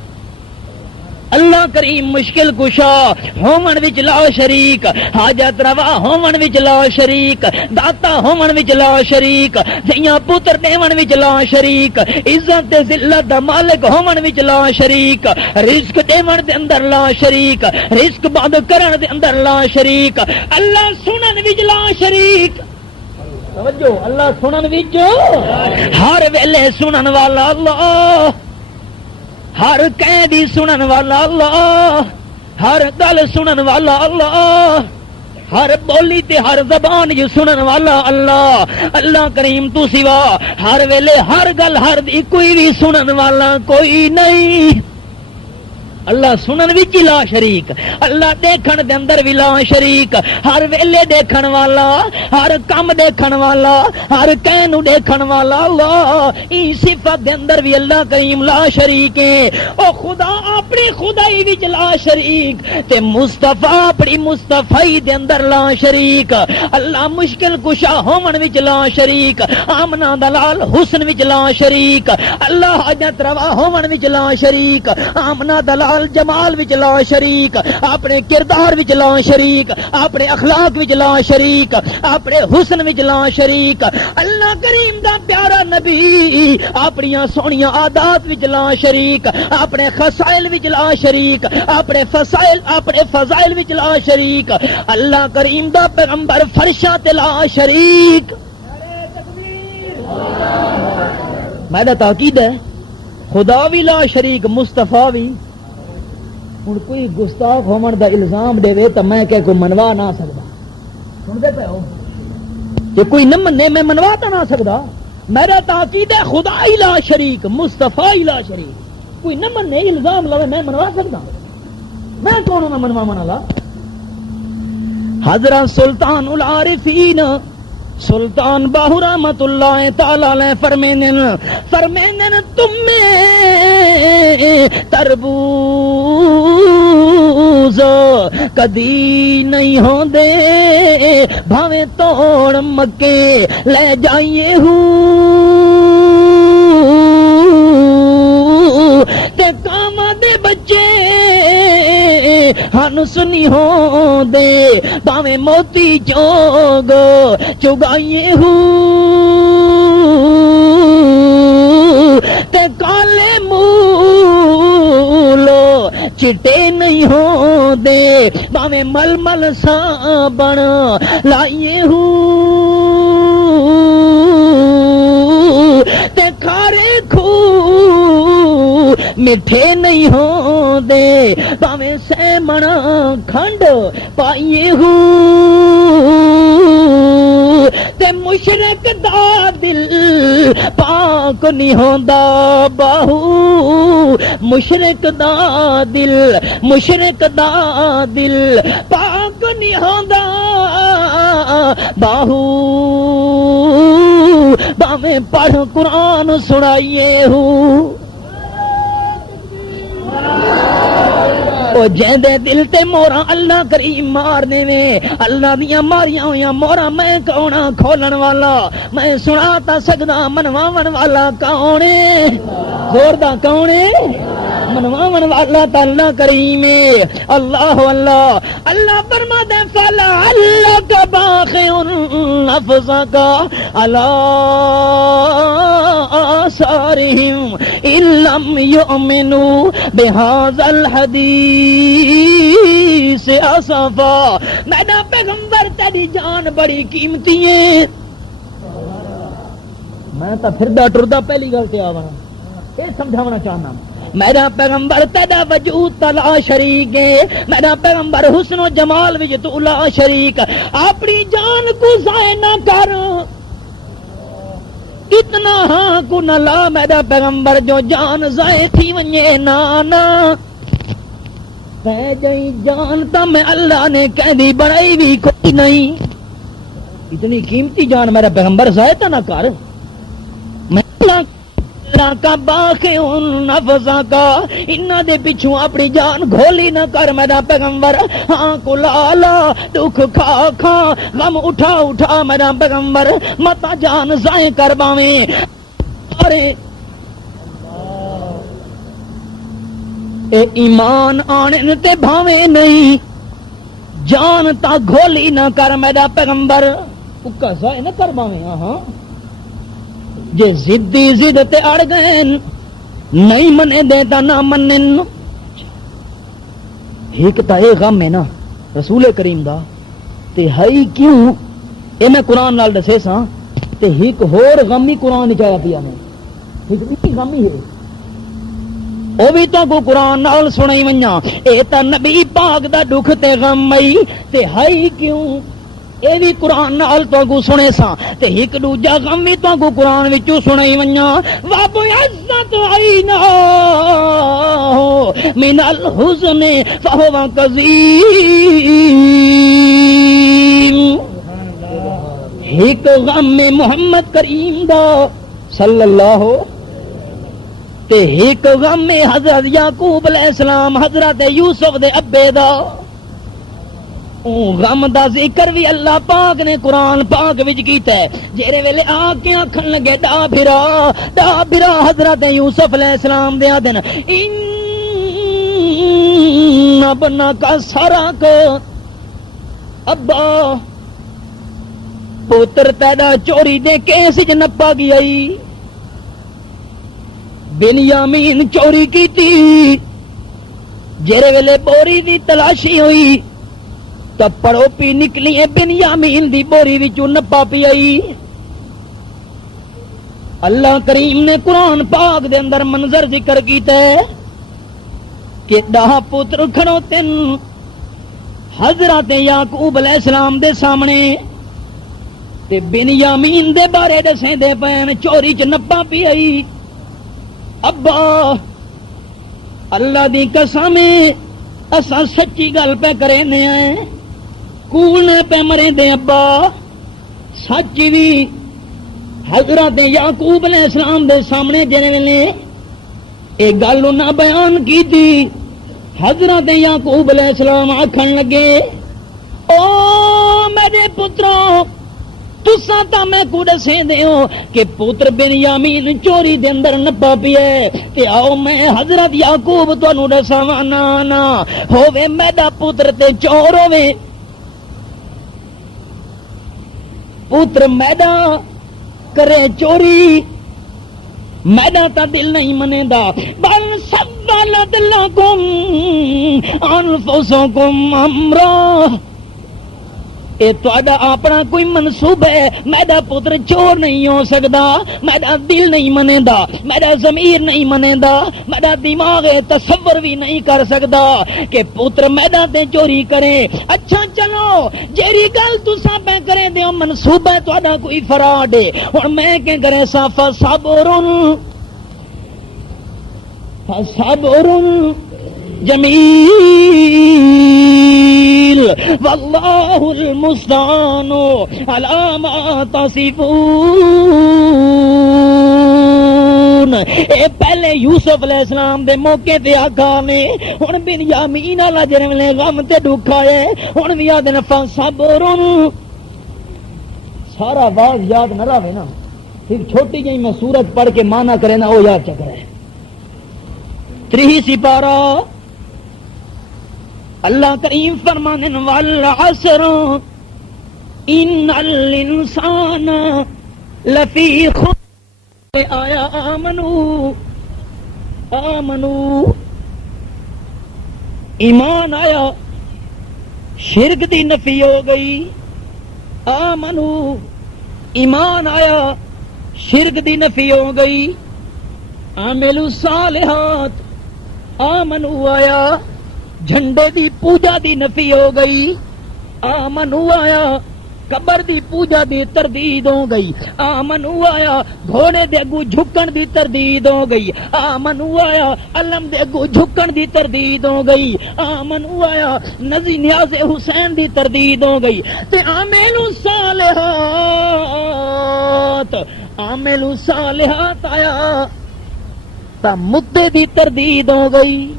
اللہ کریم مشکل کشا ہومن وچ لا شریک حاجت روا ہومن وچ لا شریک داتا ہومن وچ لا شریک جیاں پتر دیون وچ لا شریک عزت تے ذلت دا مالک ہومن وچ لا شریک رزق دیون دے اندر لا شریک رزق بند کرن دے اندر لا شریک اللہ سنن وچ لا شریک. توجہ اللہ سنن وچ ہر ویلے سنن والا اللہ ہر قیدی سنن والا اللہ ہر گل سنن والا اللہ ہر بولی تے ہر زبان جو سنن والا اللہ اللہ کریم تو سوا ہر ویلے ہر گل ہر دی کوئی بھی سنن والا کوئی نہیں اللہ سنن وچ لا شریک اللہ دیکھن دے اندر بھی لا شریک ہر ویلے دیکھن والا ہر کم دیکھن والا ہر کہنو دیکھن والا اللہ ای صفت دے اندر بھی اللہ کریم لا شریک ہے او خدا اپنی خدائی وچ لا شریک تے مصطفی اپنی مصطفی دے اندر لا شریک اللہ مشکل کشا ہون وچ لا شریک آمنہ دلال حسن وچ لا شریک اللہ حاجت روا ہون وچ لا شریک آمنہ دلال جمال وچ لا شریک اپنے کردار وچ لا شریک اپنے اخلاق وچ لا شریک اپنے حسن وچ لا شریک اللہ کریم دا پیارا نبی اپنی سونیاں عادات وچ لا شریک اپنے خصائل وچ لا شریک اپنے فضائل وچ لا شریک اللہ کریم دا پیغمبر فرشاں تے لا شریک میرا تاکید ہے خدا بھی لا شریک مصطفیٰ بھی ہوں کوئی گستاخ ہومن دا الزام دے تو میں کہ کوئی منوا نہ سکتا سنتے پہ ہو کہ کوئی نہ منے میں منوا تو نہ سکتا میرا تاکید ہے خدا ہی لا شریک مصطفیٰ ہی لا شریک کوئی نہ منے الزام لوے میں منوا سکتا میں کون ہوں منوا والا حضرت سلطان العارفین سلطان باہو رحمت اللہ تعالی علیہ فرمینن تم میں تربوز کدی نہیں ہوندے بھاویں توڑ مکے لے جائیے تے کاما دے بچے ہن سنی ہو دے باویں موتی چوگ چگائیے تے کالے مولو چٹے نہیں ہو دے باویں مل مل سابن لائیے تے کھارے کھو میٹھے نہیں ہو دے باویں سیمن کھنڈ پائیے تے مشرک دا دل پاک نہیں ہوندا باہو مشرک دا دل پاک نہیں ہوندا باہو باویں پڑھ قرآن سنائیے جیندے دل تے مورا اللہ کریم مارنے میں اللہ دیاں ماریاں ہویاں مورا میں کونا کھولن والا میں سنا تا سکدا منواون والا کون ہے زور دا کون ہے منواون والا تا اللہ کریم ہے اللہ اللہ اللہ فرماتا ہے فلا علک باخع نفسک علی آثارہم ان لم یؤمنوا بہذا الحدیث اسفا میرا پیغمبر تیری جان بڑی قیمتی ہے میں تو پھردا ٹردا پہلی گل تے آواں یہ سمجھانا چاہنا میرا پیغمبر تیرا وجود لا شریک ہے میرا پیغمبر حسن و جمال وچ تو لا شریک اپنی جان کو ضائع نہ کر اتنا ہاں کو نہ لا میرا پیغمبر جو جان ضائع تھی ونجے نانا تے جئی جان تا میں اللہ نے کہہ دی بڑائی بھی کوئی نہیں اتنی قیمتی جان میرا پیغمبر ضائع نہ کر میں کا باخع نفسا کا انہاں دے پیچھوں اپنی جان گھولی نہ کر میرا پیغمبر ہاں کو لالا دکھ کھا کھا غم اٹھا اٹھا میرا پیغمبر متا جان ضائع کر باویں ارے اے ایمان آنے تے بھاویں نہیں جان تا گھولی نہ کر میرا پیغمبر اکا ضائع نہ کر باویں ہاں جے زدی زد تے اڑ گئے نہیں منے دیتا نہ منن ایک تا اے غم ہے نا رسول کریم دا تے ہئی کیوں اے میں قرآن نال دسے سا تے ایک ہور غم ہی قرآن وچ آیا پیا نے ایک بھی غم ہی ہے وہ بھی تو کو قرآن نال سنائی ونجا اے تا نبی پاک دا دکھ تے غم آئی تے ہائی کیوں اے بھی قرآن نال تو کو سنے سا تے ایک دوجا غم بھی تو کو قرآن وچوں سنائی ونجا واب عزت عینا من الحزن فهو قضیم ایک غم محمد کریم دا صلی اللہ تے ایک غم حضرت یعقوب علیہ السلام حضرت یوسف دے ابے دا او غم دا ذکر بھی اللہ پاک نے قرآن پاک وچ کیتا ہے جیرے ویلے آ کے آکھن لگے ڈا بھرا حضرت یوسف علیہ السلام دے آدن ان ابنا کا سارا کو ابا پوتر پیدا چوری دے کیس چ نپا گیا بنیامین چوری کی تھی جیرے ویلے بوری دی تلاشی ہوئی تب پڑوپی نکلی ہے بنیامین دی بوری وچوں نپا پی آئی اللہ کریم نے قرآن پاک دے اندر منظر ذکر کیتا ہے کہ 10 پتر کھڑوتے حضرت یعقوب علیہ السلام دے سامنے تے بنیامین دے بارے دسیں دے پین چوری چ نپا پی آئی ابا اللہ دی قسم اساں سچی گل پہ کرے نے ہیں کول نے پہ مرے دے ابا سچ بھی حضرت یعقوب علیہ السلام دے سامنے جنے ویلے اے گل انہاں بیان کی تھی حضرت یعقوب علیہ السلام آکھن لگے او میرے پتروں تساں تا میں کو دسیں دیو کہ پتر بنیامین چوری دے اندر نپا پیے تے آؤ میں حضرت یعقوب تانوں دساواں نا ہووے میرا پتر تے چور ہووے پتر میرا کرے چوری میرا تا دل نہیں منے دا بل سوالت لکم انفسکم امرا اے تہاڈا اپنا کوئی منصوبہ ہے میرا پتر چور نہیں ہو سکتا میرا دل نہیں منے دا میرا ضمیر نہیں منے دا میرا دماغ تصور بھی نہیں کر سکتا کہ پتر میرا تے چوری کرے اچھا چلو جیری گل تساں پہ کرے دیو منصوبہ تہاڈا کوئی فراڈ ہے ہن میں کہ کرے سا فصبر جمیل واللہ المستعان علی ما تصفون اے پہلے یوسف علیہ السلام دے موقع تے آکھا نے ہن بنیامین والا جڑے غم تے دکھ آئے ہن وی آدن فصبر سارا واز یاد نہ رہے نا پھر چھوٹی جی میں سورت پڑھ کے مانا کرے نا وہ یاد چکر ہے 3 سپارہ اللہ کریم فرمانے والعصر ان الانسان لفی خسر آیا آمنو ایمان آیا شرک دی نفی ہو گئی آمنو ایمان آیا شرک دی نفی ہو گئی عملوا الصالحات آمنو آیا جھنڈے دی پوجا دی نفی ہو گئی آمنو آیا قبر دی پوجا دی تردید ہو گئی آمنو آیا گھوڑے دے اگو جھکن دی تردید ہو گئی آمنو آیا علم دے اگو جھکن دی تردید ہو گئی آمنو آیا نزی نیاز حسین دی تردید ہو گئی تے عاملوا الصالحات آیا تا مدے دی تردید ہو گئی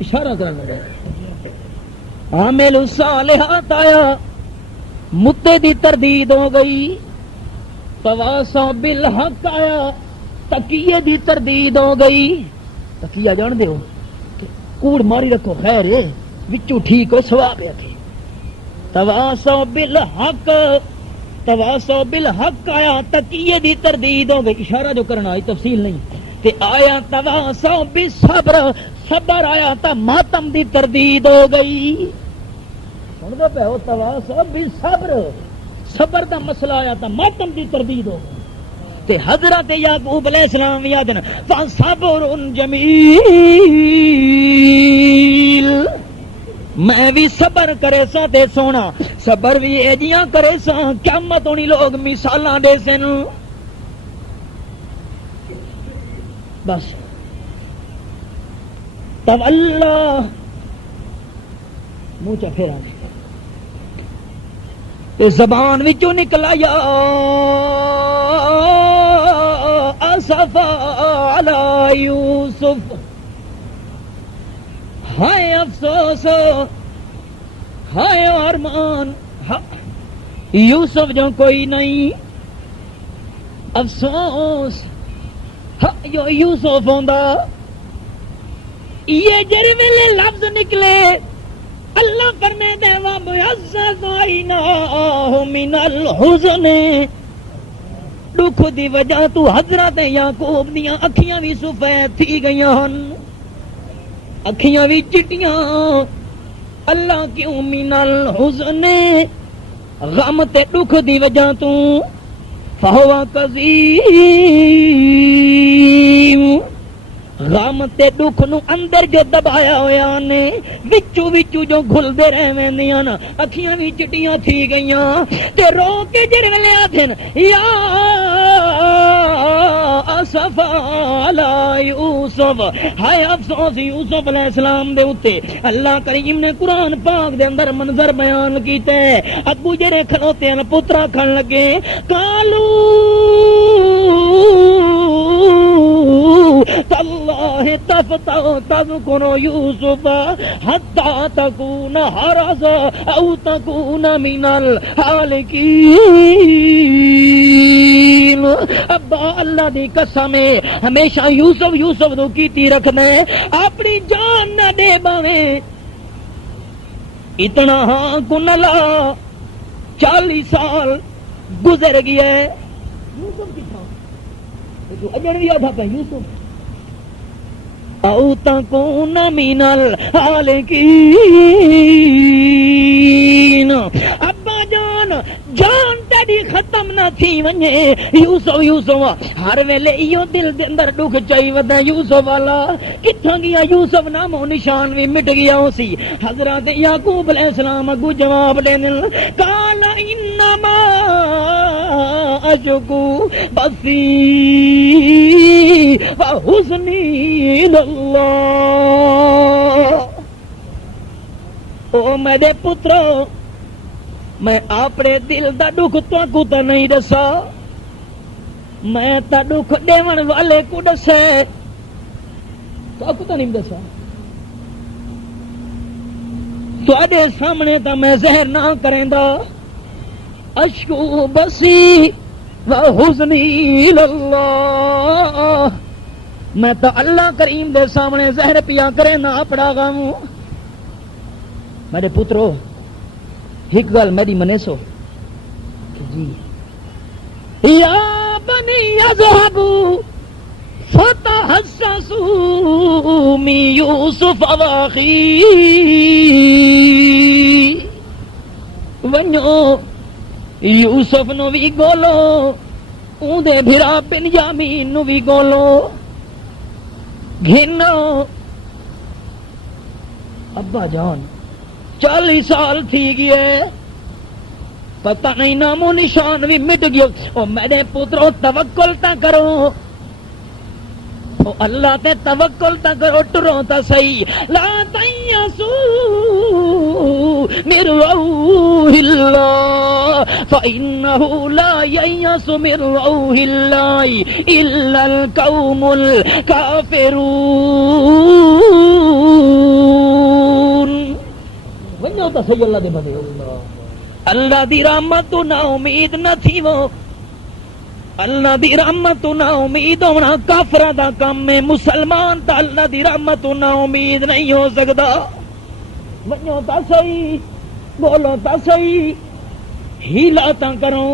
اشارہ کرنا لگا عامل الصالحات آیا مدے دی تردید ہو گئی تواصوا بالحق آیا تقیے دی تردید ہو گئی تقیہ جان دے ہو کوڑ ماری رکھو خیر ہے وچو ٹھیک ہو ثواب ہے تواصوا بالحق آیا تقیے دی تردید ہو گئی اشارہ جو کرنا ہے تفصیل نہیں تے آیا تواصوا بالصبر صبر آیا تا ماتم دی تردید ہو گئی سن دے پہ تواصوا بالصبر صبر دا مسئلہ آیا تا ماتم دی تردید ہو گئی تے حضرت یعقوب علیہ السلام یادن فصبر جمیل میں بھی صبر کرے سا تے سونا صبر بھی ایجیاں کرے سا قیامت ہونی لوگ مثالاں دے سن بس تب اللہ منہ چا پھیرا تے زبان وچوں نکلا یا اسف علی یوسف ہائے افسوس ہائے ارمان یوسف جو کوئی نہیں افسوس جو یوسف ہوندا یہ جڑے ویلے لفظ نکلے اللہ فرمے دے وا معزز عیناہ من الحزن دکھ دی وجہ تو حضرت یعقوب دیاں اکھیاں بھی سفید تھی گئیاں ہن اکھیاں بھی چٹیاں اللہ کیوں من الحزن غم تے دکھ دی وجہ تو فہو کظیم غم تے دکھ نو اندر جو دبایا ہویا نے وچو وچو جو گھلدے رہویندیاں نا اکھیاں بھی چٹیاں تھی گئیاں تے رو کے جڑے ویلے آدھن یا اسف علی یوسف ہائے افسوس یوسف علیہ السلام دے اوتے اللہ کریم نے قرآن پاک دے اندر منظر بیان کیتے ابو جڑے کھلوتے ہیں پترا کھن لگے کالو تاللہ تفتح تذکر یوسف حتی تکون حرز او تکون من الحالکین ابا اللہ دی قسم ہے ہمیشہ یوسف نو کیتی رکھنا ہے اپنی جان نہ دے باویں اتنا ہاں کنلا 40 سال گزر گیا ہے یوسف کتنا اجن بھی آدھا پہ یوسف او تکون من الحالکین ابا جان تیری ختم نہ تھی ونجے یوسف ہر ویلے ایو دل دے اندر دکھ چائی ودا یوسف والا کتھاں گیا یوسف نام و نشان بھی مٹ گیا اسی حضرت یعقوب علیہ السلام اگو جواب دین قال انما اشکو بسی وحزنی اللہ او میرے پترو میں اپنے دل دا دکھ تو تے نہیں دسا میں تا دکھ دیون والے کو دسے تو نہیں دسا تواڈے سامنے تا میں زہر نہ کریندا اشکو بسی وحزنی اللہ میں تا اللہ کریم دے سامنے زہر پیا کرے نہ اپڑا غم میرے پترو ایک گل میری منے سو جی یا بنی اذهبوا فتحسسوا من یوسف واخیہ ونجو یوسف نو بھی گولو اون دے بھرا بنیامین نو بھی گولو گھنو ابا جان 40 سال تھی گئے پتہ نہیں نام و نشان بھی مٹ گیا او میرے پترو توکل تا کرو او اللہ تے توکل تا کرو ٹرو تا صحیح لا تیسو من روح اللہ فإنه لا ییس من روح اللہ الا القوم الکافرون ونجو تا صحیح اللہ دے بندے اللہ دی رحمت تو نا امید نہ تھی وہ اللہ دی رحمت تو نا امید ہونا کافرہ دا کام میں مسلمان تا اللہ دی رحمت تو نا امید نہیں ہو سکتا ونجو تا صحیح بولو تا صحیح ہیلا تا کرو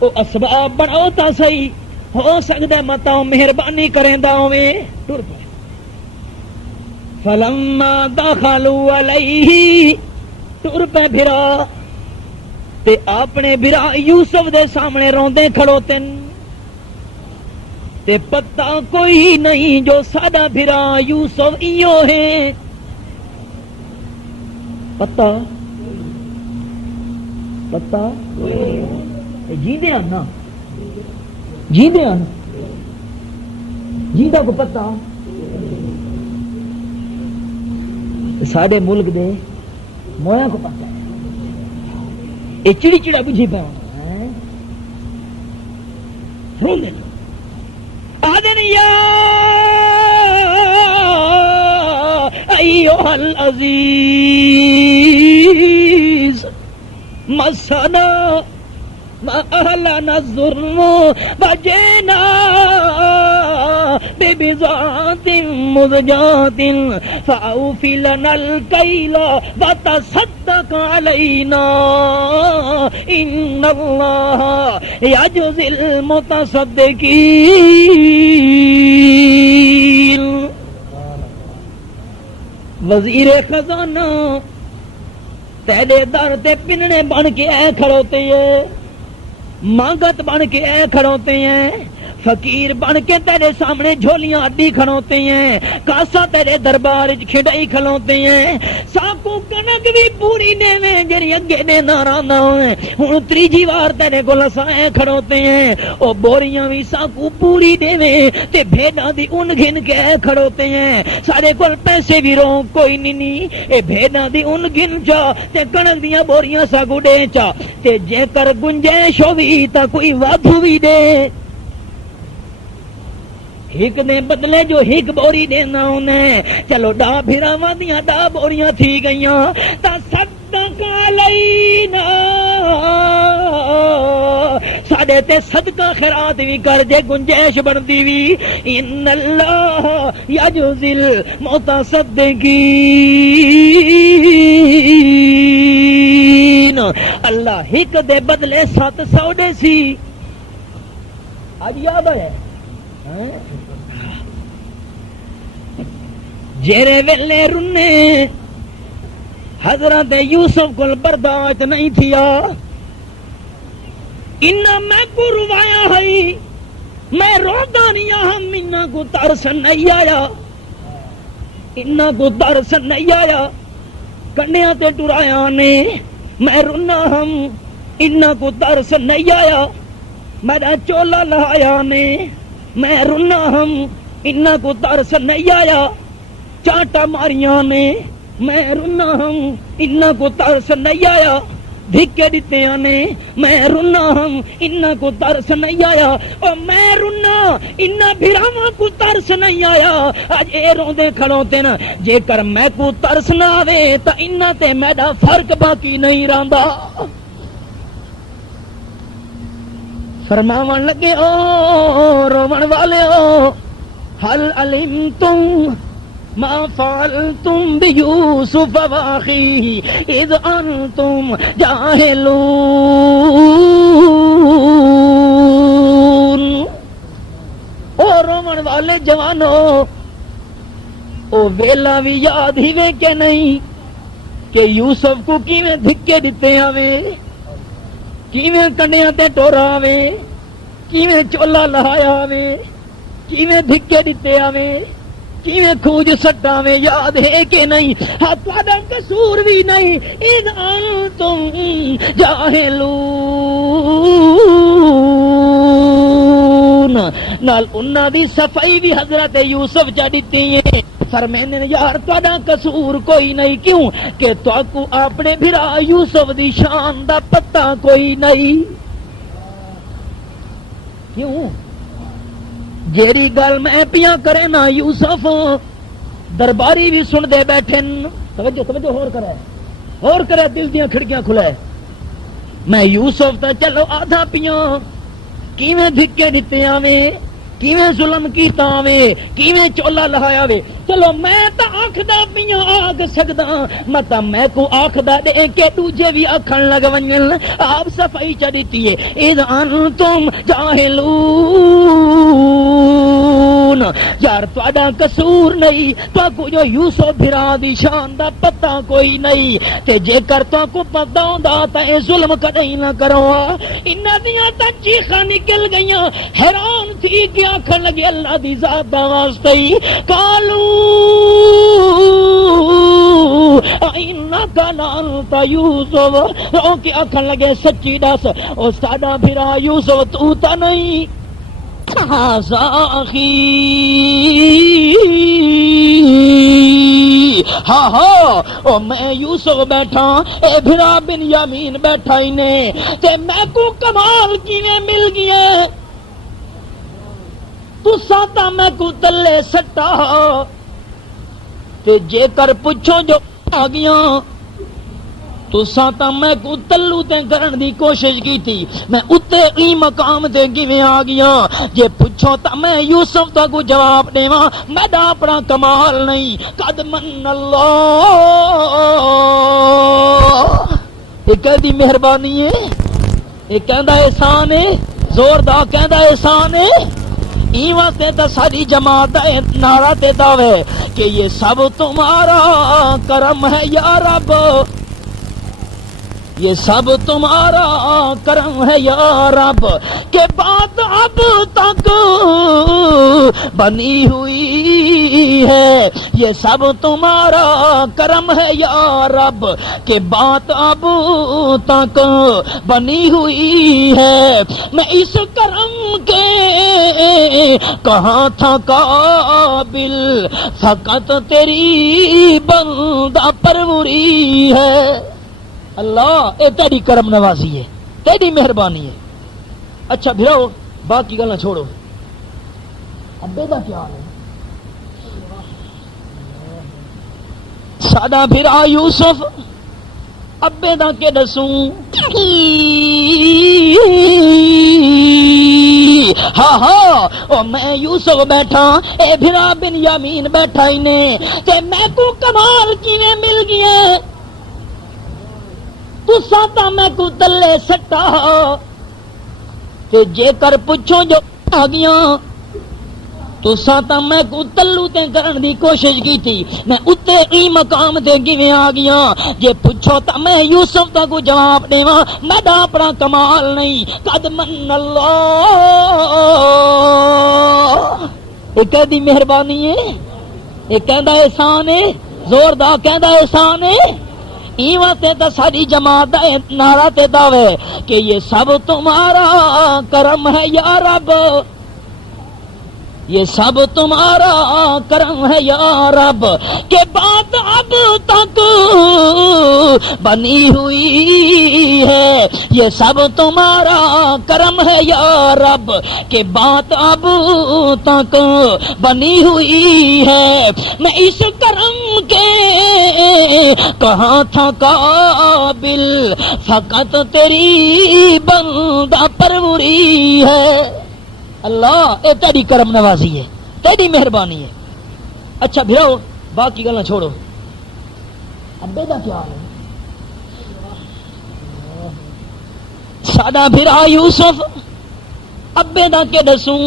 او اسباب بناؤ تا صحیح ہو سکتا متاؤ مہربانی کریں داؤں میں ٹر پائے فلما دخلوا علیہ ٹر پہ بھرا تے اپنے بھرا یوسف دے سامنے روندے کھڑوتن تے پتہ کوئی نہیں جو ساڈا بھرا یوسف ایو ہے پتہ جیندے ہیں نا جیندے ہیں جیندہ کو پتہ ساڈے ملک دے مویا کو پتہ ہے یہ چڑی چڑا بجھی پہ آدن یا ایوہ العزیز مسنا ما اہلنا الظلم وجینا ببضاعت مزجات فاوف لنا الکیل وتصدق علینا ان اللہ یجزی المتصدقین. وزیر خزانہ تیرے در تے پننے بن کے اے کھڑوتے ہیں مانگت بن کے اے کھڑوتے ہیں فقیر بن کے تیرے سامنے جھولیاں اڈی کھڑوتے ہیں کاسا تیرے دربار کھڑائی کھڑوتے ہیں ساکو کنک بھی پوری دے میں جری اگے دے نارا نہ ہوئے ہن تریجی وار تیرے کو لسائے کھڑوتے ہیں او بوریاں بھی ساکو پوری دے میں تے بھیڑاں دی ان گھن کے کھڑوتے ہیں سارے کول پیسے بھی رو کوئی نہیں اے بھیڑاں دی ان گھن چا تے کنک دیاں بوریاں ساکو دے چا تے جے کر گنجائش ہوئی تا کوئی وادھو بھی دے ایک نے بدلے جو ایک بوری دینا انہیں چلو ڈا بھراواں دیاں ڈا بوریاں تھی گئیاں تا صدق علینا ساڈے تے صدقہ خیرات بھی کر جے گنجائش بندی بھی ان اللہ یجزی المتصدقین. اللہ ایک دے بدلے 700 دے سی آج یاد ہے جیرے ویلے رنے حضرت یوسف کو برداشت نہیں تھیا انہا میں کو روایا ہے میں رودا نہیں ہم انہا کو ترس نہیں آیا انہا کو ترس نہیں آیا کنیاں تے ٹرایا نے میں رنا ہم انہا کو ترس نہیں آیا میرا چولا لہایا نے میں رنا ہم انہا کو ترس نہیں آیا چاٹا ماریاں نے میں رنا ہم انہا کو ترس نہیں آیا دھکے دیتے نے میں رنا ہم انہا کو ترس نہیں آیا اور میں رنا انہا بھراواں کو ترس نہیں آیا آج اے روندے کھڑوتے نا جے کر میں کو ترس نہ آوے تا انہا تے میڈا فرق باقی نہیں راندا فرماون لگے او رومن والے او حل علمتم ما فعلتم بیوسف واخیہ اذ انتم جاہلون. او رومن والے جوانو او ویلا بھی یاد ہی وے کہ نہیں کہ یوسف کو کیویں دھکے دیتے آوے کیویں کنڈیاں تے ٹورا آوے کیویں چولا لہایا آوے کیویں دھکے دیتے آوے کیویں کھوج سٹا میں یاد ہے کہ نہیں تہاڈا قصور بھی نہیں اذ انتم جاہلون نال انہاں دی صفائی بھی حضرت یوسف چا دتی ہے فرمیندے نے یار تہاڈا قصور کوئی نہیں کیوں کہ تواکو اپنے بھرا یوسف دی شان دا پتہ کوئی نہیں کیوں جیری گل میں پیاں کرے نا یوسف درباری بھی سن دے بیٹھے توجہ اور کرے دل دیاں کھڑکیاں کھلے میں یوسف تا چلو آدھا پیاں کیویں دھکے دتے آویں کیویں ظلم کیتا آویں کیویں چولا لہایا وے چلو میں تا آکھدا پیاں آگ سکدا متا میں کو آکھدا دے کہ دوجے بھی آکھن لگ ونجن آپ صفائی چا دتی ہے اذ انتم جاہلون تعلمون یار تہاڈا قصور نہیں تو کو جو یوسف بھرا دی شان دا پتہ کوئی نہیں تے جے کر تو کو پتہ ہوندا تے اے ظلم کدی نہ کرو انہاں دیاں تے چیخاں نکل گئیاں حیران تھی کہ آکھن لگے اللہ دی ذات دا واسطہ ہی قالو انکا لانتا یوسف او کہ آکھن لگے سچی دس او ساڈا بھرا یوسف تو تا نہیں آخی ہاں ہاں او میں یوسف بیٹھا اے بھرا بن یامین بیٹھا ہی نے تے میں کو کمال کیویں مل گیا تو ساتا میں کو تلے سٹا تے جے کر پوچھو جو آ گیا تو ساتا میں کو تلو تے کرن دی کوشش کی تھی میں اتے ای مقام تے کیویں آ گیا جے پوچھو تا میں یوسف تا کو جواب دیواں میرا اپنا کمال نہیں قد من اللہ یہ کہندی مہربانی ہے یہ کہندا احسان ہے زوردار کہندا احسان ہے ای واسطے تا ساری جماعت دا نعرہ دیتا ہے کہ یہ سب تمہارا کرم ہے یا رب یہ سب تمہارا کرم ہے یا رب کہ بات اب تک بنی ہوئی ہے یہ سب تمہارا کرم ہے یا رب کہ بات اب تک بنی ہوئی ہے میں اس کرم کے کہاں تھا قابل فقط تیری بندہ پروری ہے اللہ اے تیری کرم نوازی ہے تیری مہربانی ہے اچھا بھراؤ باقی گلاں چھوڑو ابے دا کیا ہے ساڈا بھرا یوسف ابے دا کے دسوں ہاں ہاں او میں یوسف بیٹھا اے بھرا بن یامین بیٹھا ہی نے تے میں کو کمال کیویں مل گیا تو ساتا میں کو تلے سٹا تے جے کر پوچھو جو آ گیا تو ساتا میں کو تلو تے کرن دی کوشش کی تھی میں اتے ای مقام تے کیویں آ گیا جے پوچھو تا میں یوسف تا کو جواب دیواں میرا اپنا کمال نہیں قد من اللہ یہ کہندی مہربانی ہے یہ کہندا احسان ہے زوردار کہندا احسان ہے ای واسطے تا ساری جماعت دا نعرہ دیتا ہے کہ یہ سب تمہارا کرم ہے یا رب یہ سب تمہارا کرم ہے یا رب کہ بات اب تک بنی ہوئی ہے یہ سب تمہارا کرم ہے یا رب کہ بات اب تک بنی ہوئی ہے میں اس کرم کے کہاں تھا قابل فقط تیری بندہ پروری ہے اللہ اے تیری کرم نوازی ہے تیری مہربانی ہے اچھا بھراؤ باقی گلاں چھوڑو ابے دا کیا ہے ساڈا بھرا یوسف ابے دا کے دسوں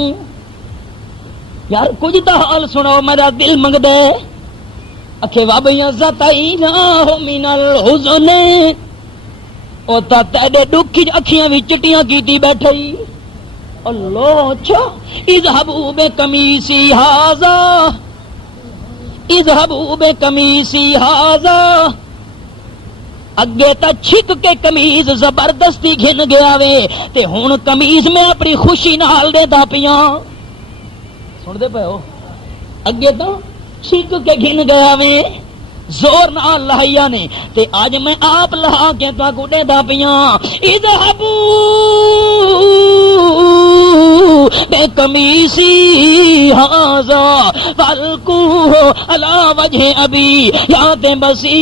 یار کچھ تا حال سناؤ میرا دل منگدا ہے اکھے وابیاں زتائینا من الحزن او تا تیرے دکھ اکھیاں وچ چٹیاں کیتی بیٹھی اللہ اچھا اذهبوا بقمیصی ھذا اذهبوا بقمیصی ھذا اگے تا چھک کے قمیض زبردستی گھن گیا وے تے ہن قمیض میں اپنی خوشی نال دیندا پیاں سن دے پے ہو اگے تا چھک کے گھن گیا وے زور نال لہیا نے تے اج میں آپ لہا کے تا کو دیندا پیاں اذهبوا بقمیصی ھذا فالقوه علی وجه ابی یات بصیرا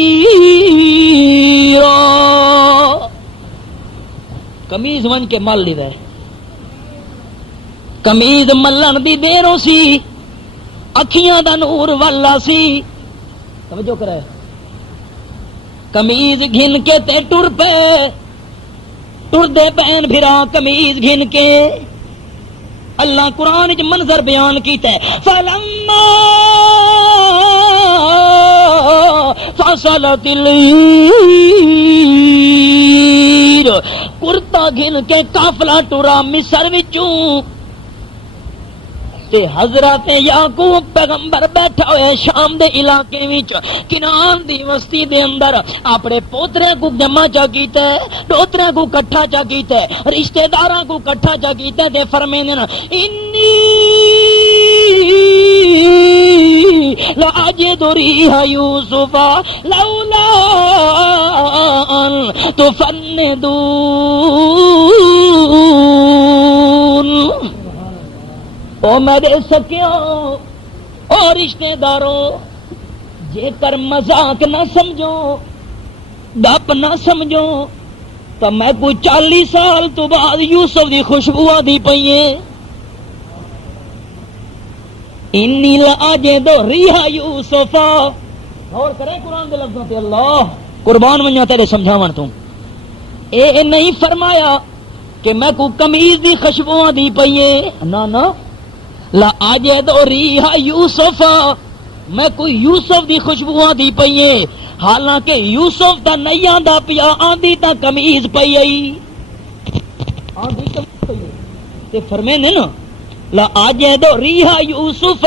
قمیض ون کے مل لیدا ہے قمیض ملن دی دیروں سی اکھیاں دا نور والا سی توجہ کرے قمیض گھن کے تے ٹر پے ٹر دے پین بھرا قمیض گھن کے اللہ قرآن وچ منظر بیان کیتا ہے فلما فصلت العیر کرتا گھن کے قافلہ ٹرا مصر وچوں تے حضرت یعقوب پیغمبر بیٹھا ہوئے شام دے علاقے وچ کنان دی وسطی دے اندر اپنے پوترے کو جمع چا کیتا ہے ڈوترے کو کٹھا چا کیتا ہے رشتہ داراں کو کٹھا چا کیتا ہے تے فرمیندے انی لاجد ریح یوسف لولا ان تفندون او میرے سکیوں اور رشتے داروں جے کر مذاق نہ سمجھو گپ نہ سمجھو تو میں کوئی 40 سال تو بعد یوسف دی خوشبو آدھی پئیے انی لاجد ریح یوسف غور کریں قرآن دے لفظوں تے اللہ قربان منیا تیرے سمجھاون تو اے نہیں فرمایا کہ میں کو قمیض دی خوشبو آدھی پئیے نہ لا اجد ریح یوسف میں کوئی یوسف دی خوشبو آدھی پئیے حالانکہ یوسف دا نہیں آندا پیا آندی تا قمیض پئی آئی آندی قمیض پئی تے فرمیندے نا لا اجد ریح یوسف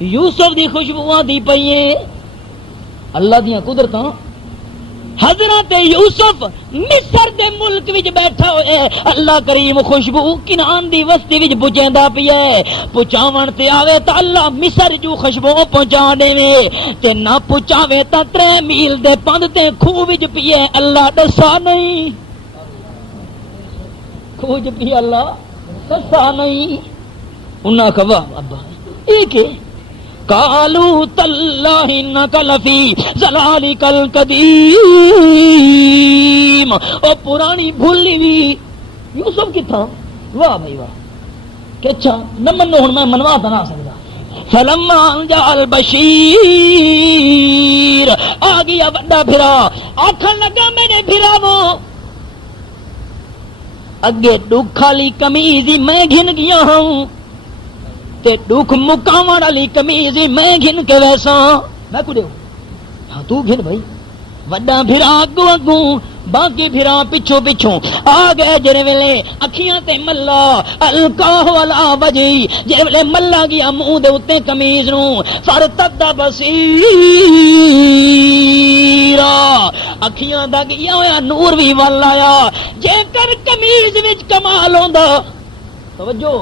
یوسف دی خوشبو آندی پئیے اللہ دیاں قدرتاں حضرت یوسف مصر دے ملک وچ بیٹھا ہوئے اللہ کریم خوشبو کنان دی وسطی وچ پہنچیندا پیا ہے پہنچاون تے آوے تا اللہ مصر جو خوشبو پہنچا دیوے تے نہ پہنچاوے تا 3 میل دے پند تے کھوہ وچ پیے اللہ دسا نہیں کھوہ وچ پیے اللہ دسا نہیں انہاں کہا ابا ایک قالوا تاللہ انک لفی ضلالک القدیم او پرانی بھولی بھی یوسف کی تھا واہ بھائی واہ کہ اچھا نہ منو ہن میں منوا تا نہ سکدا فلما جاء البشیر آ گیا بڑا بھرا آکھن لگا میرے بھراو اگے دکھ والی قمیض میں گھن گیا ہوں تے دکھ مکاون والی قمیض میں گھن کے ویسا میں کو دیو ہاں تو گھن بھائی وڈا بھرا اگوں اگوں باقی بھرا پچھوں پچھوں آ گئے جڑے ویلے اکھیاں تے ملا القاہ والا وجی جڑے ویلے ملا گیا منہ دے اوتے قمیض نو فرتد بصیرا اکھیاں دا گیا ہویا نور وی ول آیا جے کر قمیض وچ کمال ہوندا توجہ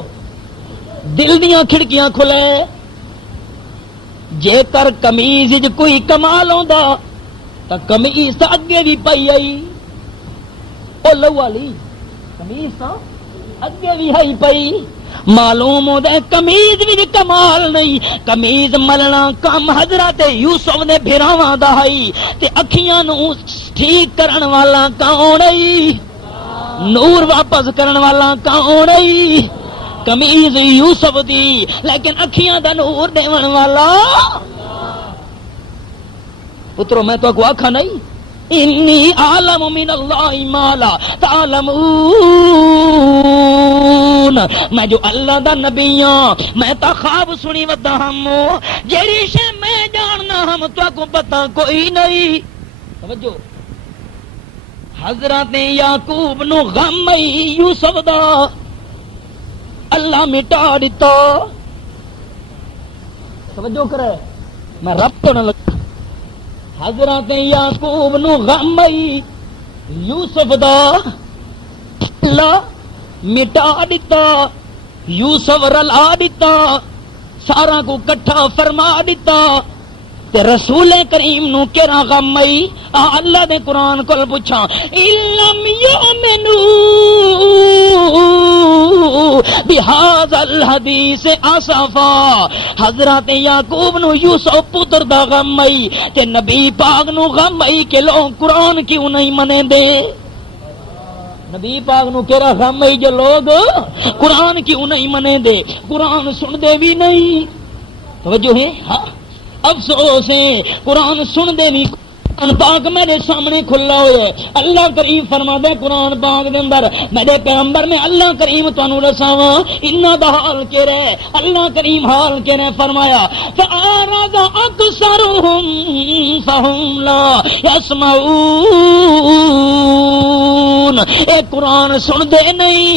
دل دیاں کھڑکیاں کھلے جے کر قمیض وچ کوئی کمال ہوندا تا قمیض تا اگے بھی پئی آئی او لو والی قمیض تا اگے بھی آئی پئی معلوم ہوندا قمیض وچ کمال نہیں قمیض ملنا کم حضرت یوسف نے بھراواں دا ہئی تے اکھیاں نو ٹھیک کرن والا کون ائی نور واپس کرن والا کون ائی قمیض یوسف دی لیکن اکھیاں دا نور دیون والا پترو میں تو کو آکھا نہیں انی عالم من اللہ ما لا تعلمون میں جو اللہ دا نبی ہاں میں تا خواب سنی ودا ہم جیڑی شے میں جاننا ہم تو کو پتہ کوئی نہیں توجہ حضرت یعقوب نو غم یوسف دا اللہ مٹا دیتا توجہ کرے میں رب تو نہ لگ حضرت یعقوب نو غم یوسف دا اللہ مٹا دیتا یوسف رلا دیتا سارا کو کٹھا فرما دیتا تے رسول کریم نو کیرا غم اللہ دے قرآن کول پوچھا الم یؤمنو بہذا الحدیث اسفا حضرت یعقوب نو یوسف پتر دا غم تے نبی پاک نو غم کہ لوگ قرآن کیوں نہیں منے دے نبی پاک نو کیرا غم جو لوگ قرآن کیوں نہیں منے دے قرآن سن دے بھی نہیں توجہ ہے ہاں افسوس ہے قرآن سن دے بھی قرآن پاک میرے سامنے کھلا ہوا ہے. اللہ کریم فرماتا ہے قرآن پاک دے اندر میرے پیغمبر میں اللہ کریم تانوں دساواں انہاں دا حال کیا رہے. اللہ کریم حال کیا رہے فرمایا فَأَعْرَضَ أَكْثَرُهُمْ فَهُمْ لَا يَسْمَعُونَ. اے قرآن سن دے نہیں.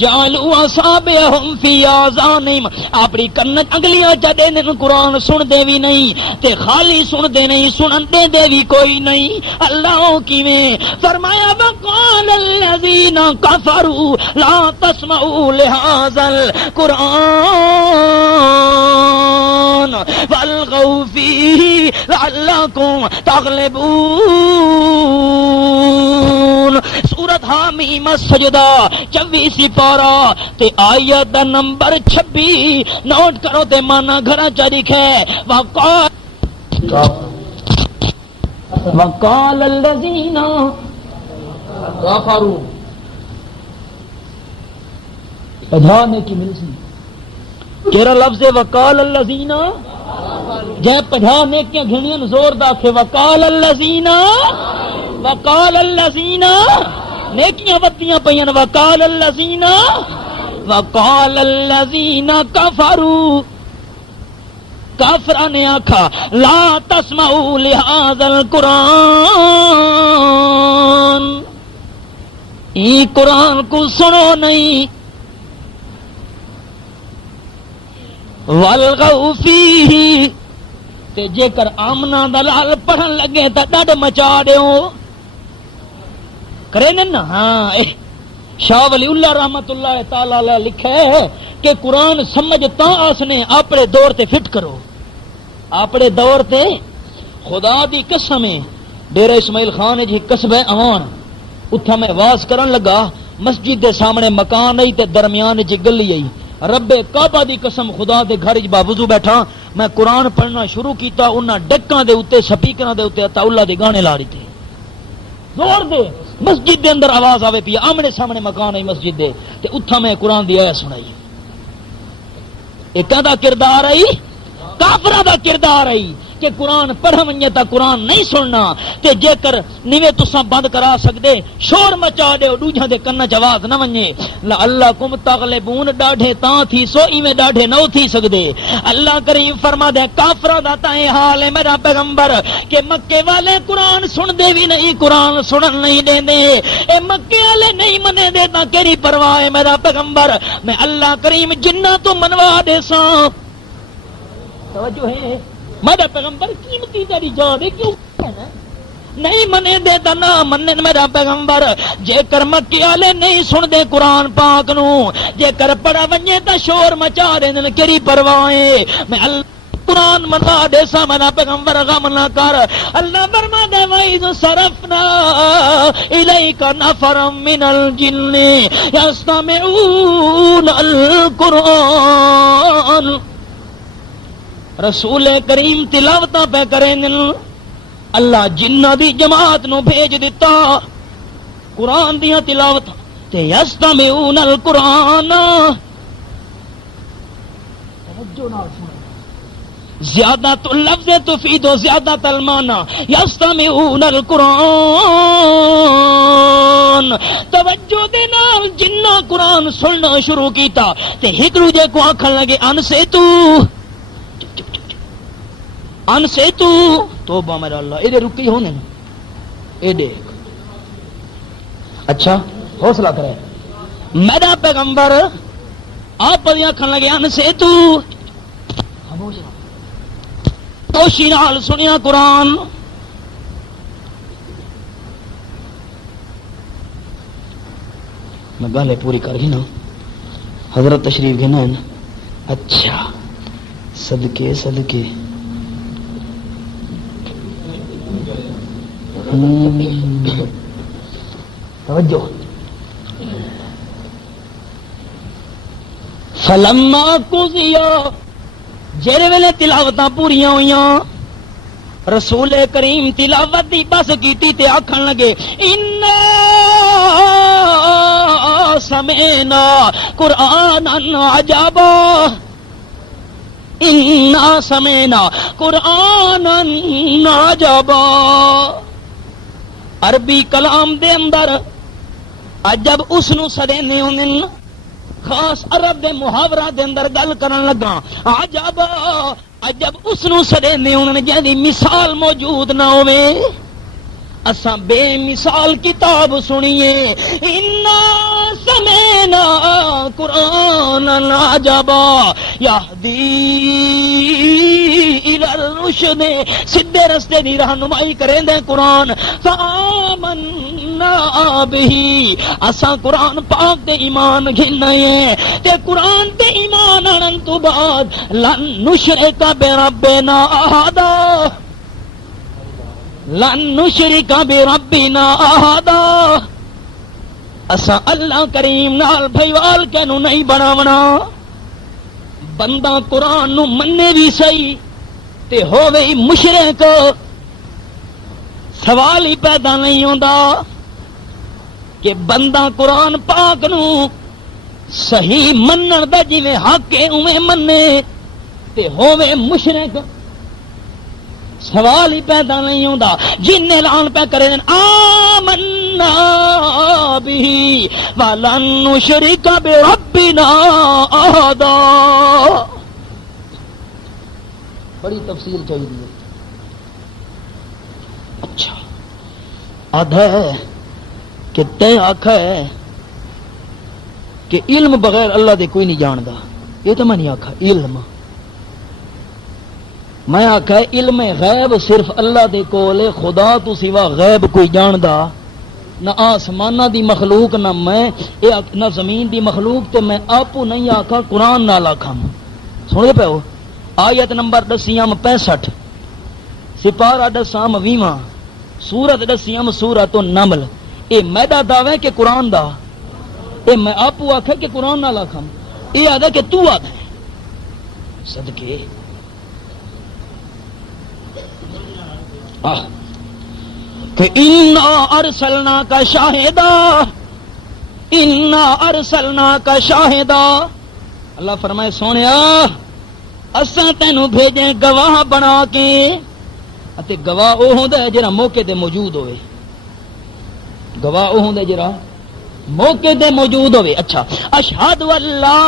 جعلوا اصابعهم في آذانهم اپنی کن انگلیاں چڈے نے قرآن سن دے بھی نہیں تے خالی سن دے نہیں سنن دے بھی کوئی نہیں. اللہ کیویں فرمایا وقال الذين كفروا لا تسمعوا لهذا القرآن والغوا فيه لعلكم تغلبون. سورۃ حامیم السجدہ 24 پارا تے آیت دا نمبر 26 نوٹ کرو تے مانا گھر چ لکھے وقال الذین کفروا پڑھانے کی ملسی کیرا لفظ وقال الذین جے پڑھانے کی گھنیاں زور دا کہ وقال الذین نیکیاں ودیاں پیاں وقال الذین کفروا کافراں نے آکھا لا تسمعوا لهذا القرآن ای قرآن کو سنو نہیں والغوا فیہ تے جے کر آمنا دلال پڑھن لگے تا ڈڈ مچا دیو کرے نا. ہاں شاہ ولی اللہ رحمت اللہ تعالی علیہ لکھے کہ قرآن سمجھ تاں آس نے اپنے دور تے فٹ کرو اپنے دور تے. خدا دی قسم ڈیرہ اسماعیل خان جی قصبہ اوان اتھا میں واز کرن لگا مسجد دے سامنے مکان آئی تے درمیان جی گلی آئی رب کعبہ دی قسم خدا دے گھر با وضو بیٹھا میں قرآن پڑھنا شروع کیتا انہاں ڈکاں دے اوتے سپیکراں دے اوتے عطا اللہ دے گانے لا رہی تھے زور دے مسجد دے اندر آواز آوے پی آمنے سامنے مکان ہے مسجد دے تے اتھا میں قرآن دی آیت سنائی. ایک دا کردار آئی کافرہ دا کردار آئی کہ قرآن پڑھ ونجے تا قرآن نہیں سننا تے جے کر نیویں تساں بند کرا سکدے شور مچا دیو دوجھاں دے کن چ آواز نہ ونجے لعلکم تغلبون ڈاڈھے تاں تھی سو ایویں ڈاڈھے نہ تھی سکدے. اللہ کریم فرما دے کافراں دا تاں حال ہے میرا پیغمبر کہ مکے والے قرآن سن دے بھی نہیں قرآن سنن نہیں دیندے. اے مکے والے نہیں منے دے تاں کیڑی پرواہ ہے میرا پیغمبر میں اللہ کریم جنہ تو منوا دے ساں. توجہ ہے میرا پیغمبر قیمتی تیری جان ہے کیوں نہیں منے دے تا نہ منن میرا پیغمبر. جے کر مکے والے نہیں سن دے قرآن پاک نو جے کر پڑھا ونجے تا شور مچا دے کیڑی پرواہ ہے میں اللہ قرآن منوا دے سا میرا پیغمبر غم نہ کر. اللہ فرما دے وَإِذْ صَرَفْنَا إِلَيْكَ نَفَرًا مِنَ الْجِنِّ يَسْتَمِعُونَ الْقُرْآنَ. رسول کریم تلاوتاں پہ کریں اللہ جنہ دی جماعت نو بھیج دیتا قرآن دیاں تلاوت تے یستمعون القرآن. زیادہ تو لفظ تفید و زیادہ تلمانا یستمعون القرآن. توجہ دے نال جنہ قرآن سننا شروع کیتا تے ایک دوجے کو آکھن لگے ان سے تو ان سے توبہ میرا اللہ اے رکی ہونے اے دیکھ اچھا حوصلہ کرے میرا پیغمبر آپ آکھن لگے ان سے توشی نال سنیا قرآن. میں گالے پوری کر گئی نا حضرت تشریف گنا ہے نا. اچھا صدقے صدقے توجہ فلما قضیا جڑے ویلے تلاوتاں پوریاں ہوئیاں رسول کریم تلاوت دی بس کیتی تے آکھن لگے انا سمعنا قرآنا عجبا. انا سمینا قرآنا عجبا. عربی کلام دے اندر عجب اس نو سڑینے ہوندے، خاص عرب دے محاورہ دے اندر گل کرن لگا. عجب عجب اس نو سڑینے ہوندے جہدی مثال موجود نہ ہوے. اساں بے مثال کتاب سنیے. انا سمینا قرآنا عجبا یہدی الی الرشد، سیدھے رستے دی رہنمائی کریں دے قرآن. فآمنا بہ، اساں قرآن پاک تے ایمان گھنے تے قرآن تے ایمان آنن تو بعد لن نشرک بربنا احدا، لن نشرک بربنا احدا. اساں اللہ کریم نال بھائیوال کینو نہیں بناونا. بندہ قرآن نو مننے بھی صحیح تے ہووے مشرک، سوال ہی پیدا نہیں ہوندا کہ بندہ قرآن پاک نو صحیح منن دا جویں حق ہے اوویں مننے تے ہووے مشرک. سوال ہی پیدا نہیں ہوندا. جن اعلان پہ کرے آمنا بہ ولن نشرک بربنا احدا. بڑی تفصیل چاہیے. اچھا آدھا ہے کہ تے آکھا ہے کہ علم بغیر اللہ دے کوئی نہیں جاندا. یہ تو میں نہیں آکھا علم، میں آکھا ہے علم غیب صرف اللہ دے کول. خدا تو سوا غیب کوئی جاندا نہ آسمانہ دی مخلوق نہ میں نہ زمین دی مخلوق. تے میں آپو نہیں آکھا قرآن نال آکھا. سن دے پے ہو آیت نمبر 65 سپارہ 20 سورت 10 سورۃ النمل. اے میرا دعوی کہ قرآن دا، اے میں آپو آکھا کہ قرآن نال آکھا. اے آدھا کہ تو آدھا ہے صدقے کہ انا ارسلناک شاہدا، انا ارسلناک شاہدا. اللہ فرمائے سونیا اساں تینوں بھیجے گواہ بنا کے. اتے گواہ او ہوندا ہے جڑا موقع تے موجود ہوئے. گواہ او ہوندا ہے جڑا موقع تے موجود ہوئے. اچھا اشہد ان لا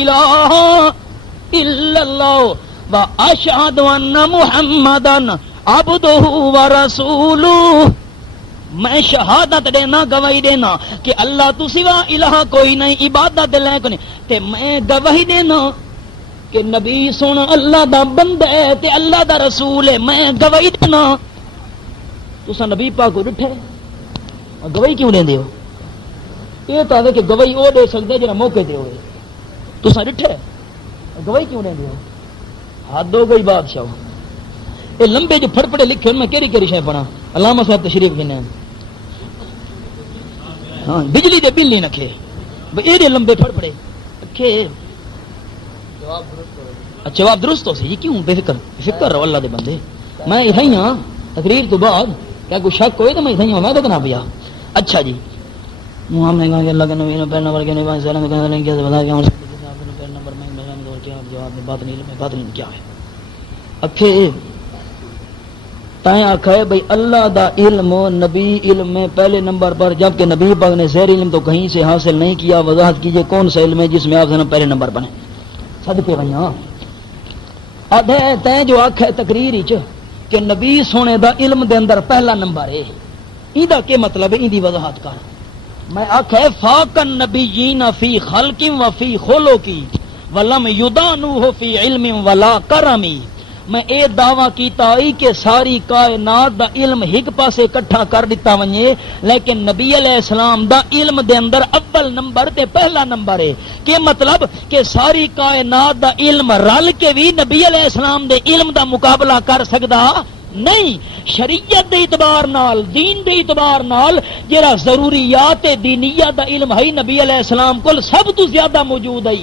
الہ الا اللہ واشہد ان محمدا عبدہ ورسولہ. میں شہادت دینا گواہی دینا کہ اللہ تو سوا الہ کوئی نہیں، عبادت لائق نہیں. تے میں گواہی دینا کہ نبی سن اللہ دا بندہ ہے تے اللہ دا رسول ہے. میں گواہی دینا. تساں نبی پاک کو ڈٹھے گواہی کیوں دیندے ہو؟ یہ تو ہے کہ گواہی وہ دے سکدے جڑا موقع تے ہوئے. تساں ڈٹھے گواہی کیوں دیندے ہو؟ حد ہو گئی بادشاہ. یہ لمبے جو پھڑ پڑے لکھے میں کیڑی کیڑی شے پڑھا. علامہ صاحب تشریف گنے ہاں بجلی دے بل نہیں نکھے یہ لمبے پھڑ پڑے رکھے. جواب درست ہو سی. یہ کیوں بے فکر رہو اللہ دے بندے. میں یہ ہاں تقریر تو بعد کیا کوئی شک ہوئے تو میں یہ میں تو نہ پیا. اچھا جی ہم نے کہا کہ اللہ کے نبی نے پہلے نمبر کے نہیں بتا کہ نمبر میں کیا جواب بات نہیں کیا ہے. اکھے تائیں آکھا ہے بھئی اللہ دا علم نبی علم میں پہلے نمبر پر، جبکہ نبی پاک نے زیر علم تو کہیں سے حاصل نہیں کیا. وضاحت کیجئے کون سا علم ہے جس میں آپ سے پہلے نمبر بنے. صدقے بھائی ہاں آدھے تائیں جو آکھا ہے تقریر ہی کہ نبی سونے دا علم دے اندر پہلا نمبر ہے. ایدہ کے مطلب ہے ایدی وضاحت کر. میں آکھا ہے فاقن نبیین فی خلق و فی خلقی ولم یدانوہ فی علم ولا کرمی. میں اے دعویٰ کیتا ہی کہ ساری کائنات دا علم ایک پاسے اکٹھا کر دیتا ونجے، لیکن نبی علیہ السلام دا علم دے اندر اول نمبر تے پہلا نمبر ہے. کہ مطلب کہ ساری کائنات دا علم رل کے بھی نبی علیہ السلام دے علم دا مقابلہ کر سکدا نہیں. شریعت دے اعتبار نال، دین دے اعتبار نال جڑا ضروریات دینیہ دا علم ہے نبی علیہ السلام کول سب تو زیادہ موجود ہے.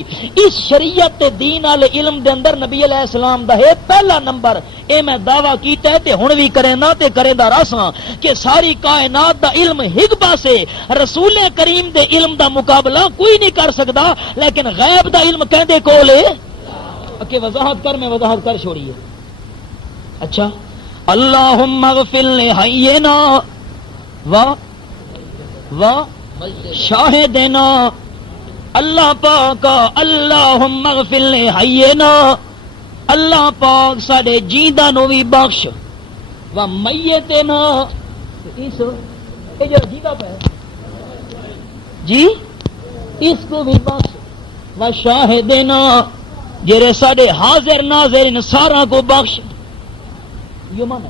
اس شریعت تے دین والے علم دے اندر نبی علیہ السلام دا ہے پہلا نمبر. اے میں دعویٰ کیتا ہے تے ہن بھی کرنا تے کرے دا راساں کہ ساری کائنات دا علم ایک پاسے رسول کریم دے علم دا مقابلہ کوئی نہیں کر سکدا. لیکن غیب دا علم کہندے کول ہے کہ وضاحت کر، میں وضاحت کر چھوڑیے. اچھا اللہم اغفر لحینا و شاہدنا، اللہ پاک اللہم اغفر لحینا، اللہ پاک ساڈے جیندہ نو بھی بخش، و میتنا، اس یہ جو جیندہ پہ جی اس کو بھی بخش، و شاہدنا جڑے ساڈے حاضر ناظر ان سارا کو بخش. یہ مانا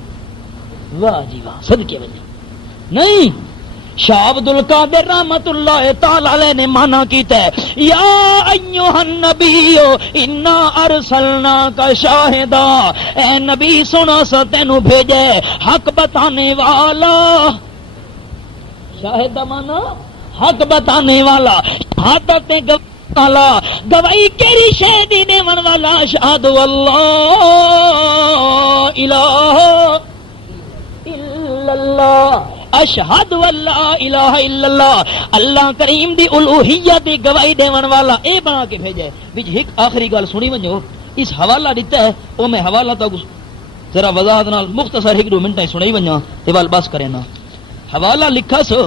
واہ جی واہ صدقے وجہ نہیں. شاہ عبد القادر رحمت اللہ تعالی علیہ نے مانا کیتا ہے یا ایھا النبی انا ارسلناک شاہدا، اے نبی سنا سا تینوں بھیجے حق بتانے والا. شاہدہ مانا حق بتانے والا، شہادت والا، گواہی کیری شے دی دیون والا. اشہد اللہ الہ الا اللہ، اشہد اللہ الہ الا اللہ، اللہ کریم دی الوہیت دی گواہی دیون والا. اے بنا کے بھیجے. وچ ایک آخری گل سنی ونجو، اس حوالہ دیتا ہے او میں حوالہ تو ذرا وضاحت نال مختصر 1-2 منٹ سنائی ونجا تے ول بس کرے نا. حوالہ لکھا سو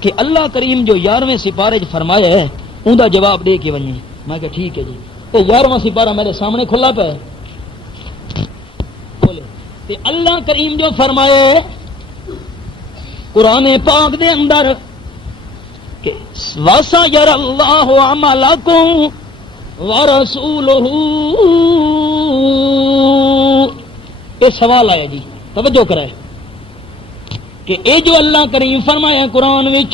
کہ اللہ کریم جو 11ویں سپارے فرمایا ہے ان کا جواب دے کے ونجے. میں کہ ٹھیک ہے جی. تے 11واں سپارہ میرے سامنے کھلا پہ بولے تے اللہ کریم جو فرمائے قرآن پاک دے اندر کہ وَسَيَرَ اللَّهُ عَمَلَكُمْ وَرَسُولُهُ، یہ سوال آیا جی، توجہ کرے کہ اے جو اللہ کریم فرمایا قرآن وچ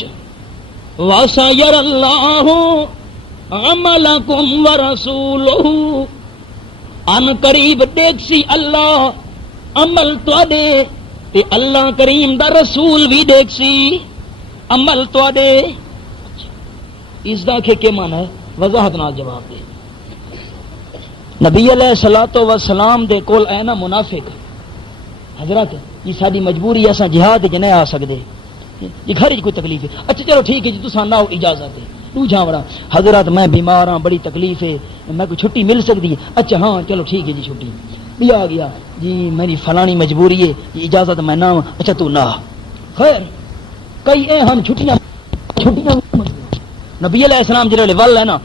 وَسَيَرَ اللَّهُ عَمَلَكُمْ وَرَسُولُهُ، ان قریب دیکھ سی اللہ عمل تواڈے تے اللہ کریم دا رسول بھی دیکھ سی عمل تواڈے. اس دا کہ مانا ہے وضاحت نال جواب دے. نبی علیہ الصلوۃ والسلام دے کول اے نا منافق حضرت یہ ساری مجبوری اساں جہاد وچ نہیں آ سکدے، یہ گھر وچ کوئی تکلیف ہے. اچھا چلو ٹھیک ہے جی تساں نہ اجازت ہے تو جاوڑا حضرت میں بیمار ہاں بڑی تکلیف ہے میں کوئی چھٹی مل سکتی ہے. اچھا ہاں چلو ٹھیک ہے جی چھٹی بھی آ گیا جی میری فلانی مجبوری ہے اجازت میں نہ. اچھا تو نہ خیر کئی اے ہن چھٹیاں نبی علیہ السلام جڑے ول ہے نا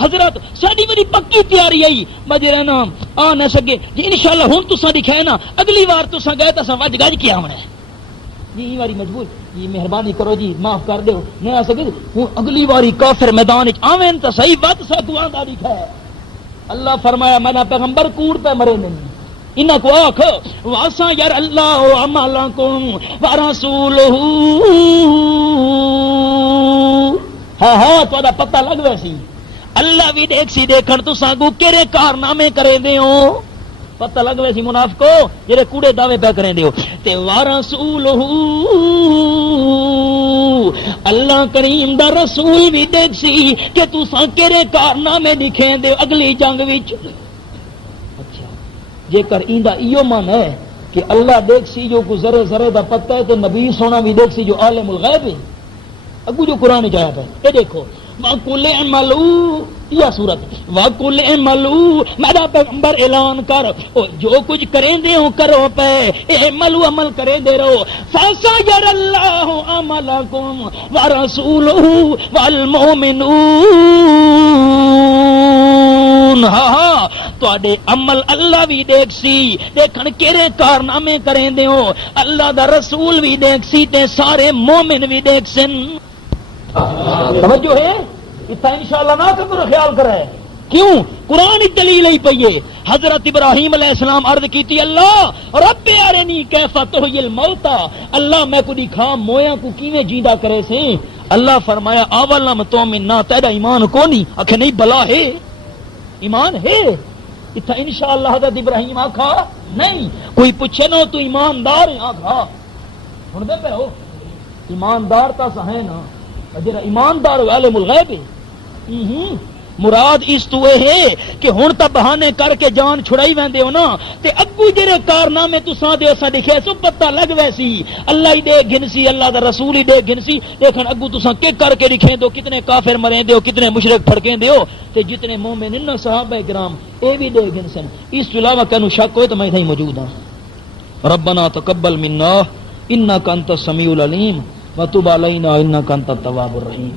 حضرت ساری میری پکی تیاری آئی مجھے رہنا آ نہ سکے جی انشاءاللہ ہن تساں دکھائے نا اگلی بار تساں گئے تساں وج گج کے آونا ہے جی واری مجبور جی مہربانی کرو جی معاف کر دیو نہیں آ سکے ہوں اگلی باری کافر میدان وچ آویں تے صحیح ود سکواں دا دکھائے. اللہ فرمایا میں نہ پیغمبر کوڑ پہ مرے نہیں انہاں کو آکھ واسا یار اللہ عملکم ورسولہ. ہاں ہاں تہاڈا پتہ لگ ویسی اللہ بھی دیکھ سی دیکھن تساں کو کیڑے کارنامے کرے دیو پتہ لگ ویسی منافقو جڑے کوڑے دعوے پہ کریں دیو. تے ورسولہ اللہ کریم دا رسول بھی دیکھ سی کہ تساں کیڑے کارنامے دکھیں دیو اگلی جنگ وچ. اچھا جے کر ایندا ایو من ہے کہ اللہ دیکھ سی جو کو ذرے ذرے دا پتہ ہے تے نبی سونا بھی دیکھ سی جو عالم الغیب ہے. اگو جو قرآن جایا ہے یہ دیکھو وَقُلْ اعْمَلُوا یہ صورت وَقُلْ اعْمَلُوا میرا پیغمبر اعلان کر جو کچھ کریں دے ہو کرو پہ اعملوا عمل کریں دے رہو فَسَيَرَ اللَّهُ عَمَلَكُمْ وَرَسُولُهُ وَالْمُؤْمِنُونَ. ہاں تواڈے عمل اللہ بھی دیکھ سی دیکھن کیڑے کارنامے کریں دے ہو اللہ دا رسول بھی دیکھ سی تے سارے مومن بھی دیکھ سن. توجہ ہے اتنا انشاءاللہ نہ کرو خیال کرے کیوں قرآن دلیل ہی پئیے. حضرت ابراہیم علیہ السلام عرض کیتی اللہ رب ارنی کیف تحیی الموتى، اللہ میں کو دکھا مویاں کو کیویں جیندا کرے سے. اللہ فرمایا اولم تؤمن نہ تیرا ایمان کو نہیں آکھے نہیں بلا ہے ایمان ہے. اتنا انشاءاللہ حضرت ابراہیم آکھا نہیں کوئی پوچھے نا تو ایماندار ہے آکھا سن دے پہ ہو ایماندار تا ہے نا جڑا ایماندار عالم الغیب ہے مراد اس تو ہے کہ ہن تا بہانے کر کے جان چھڑائی ویندے ہو نا تے اگو جڑے کارنامے تساں دے اساں لکھے سو پتہ لگ ویسی اللہ ہی دے گھنسی اللہ دا رسول ہی دے گھنسی لیکن اگو تساں کے کر کے لکھیں دو کتنے کافر مریں دے ہو کتنے مشرک پھڑکیں دے ہو تے جتنے مومن ان صحابہ کرام اے بھی دے گھنسن اس تو علاوہ کنو شک ہوئے تو میں تھیں موجود ہاں ربنا تقبل منا انک انت السمیع العلیم وتب علینا انک انت التواب الرحیم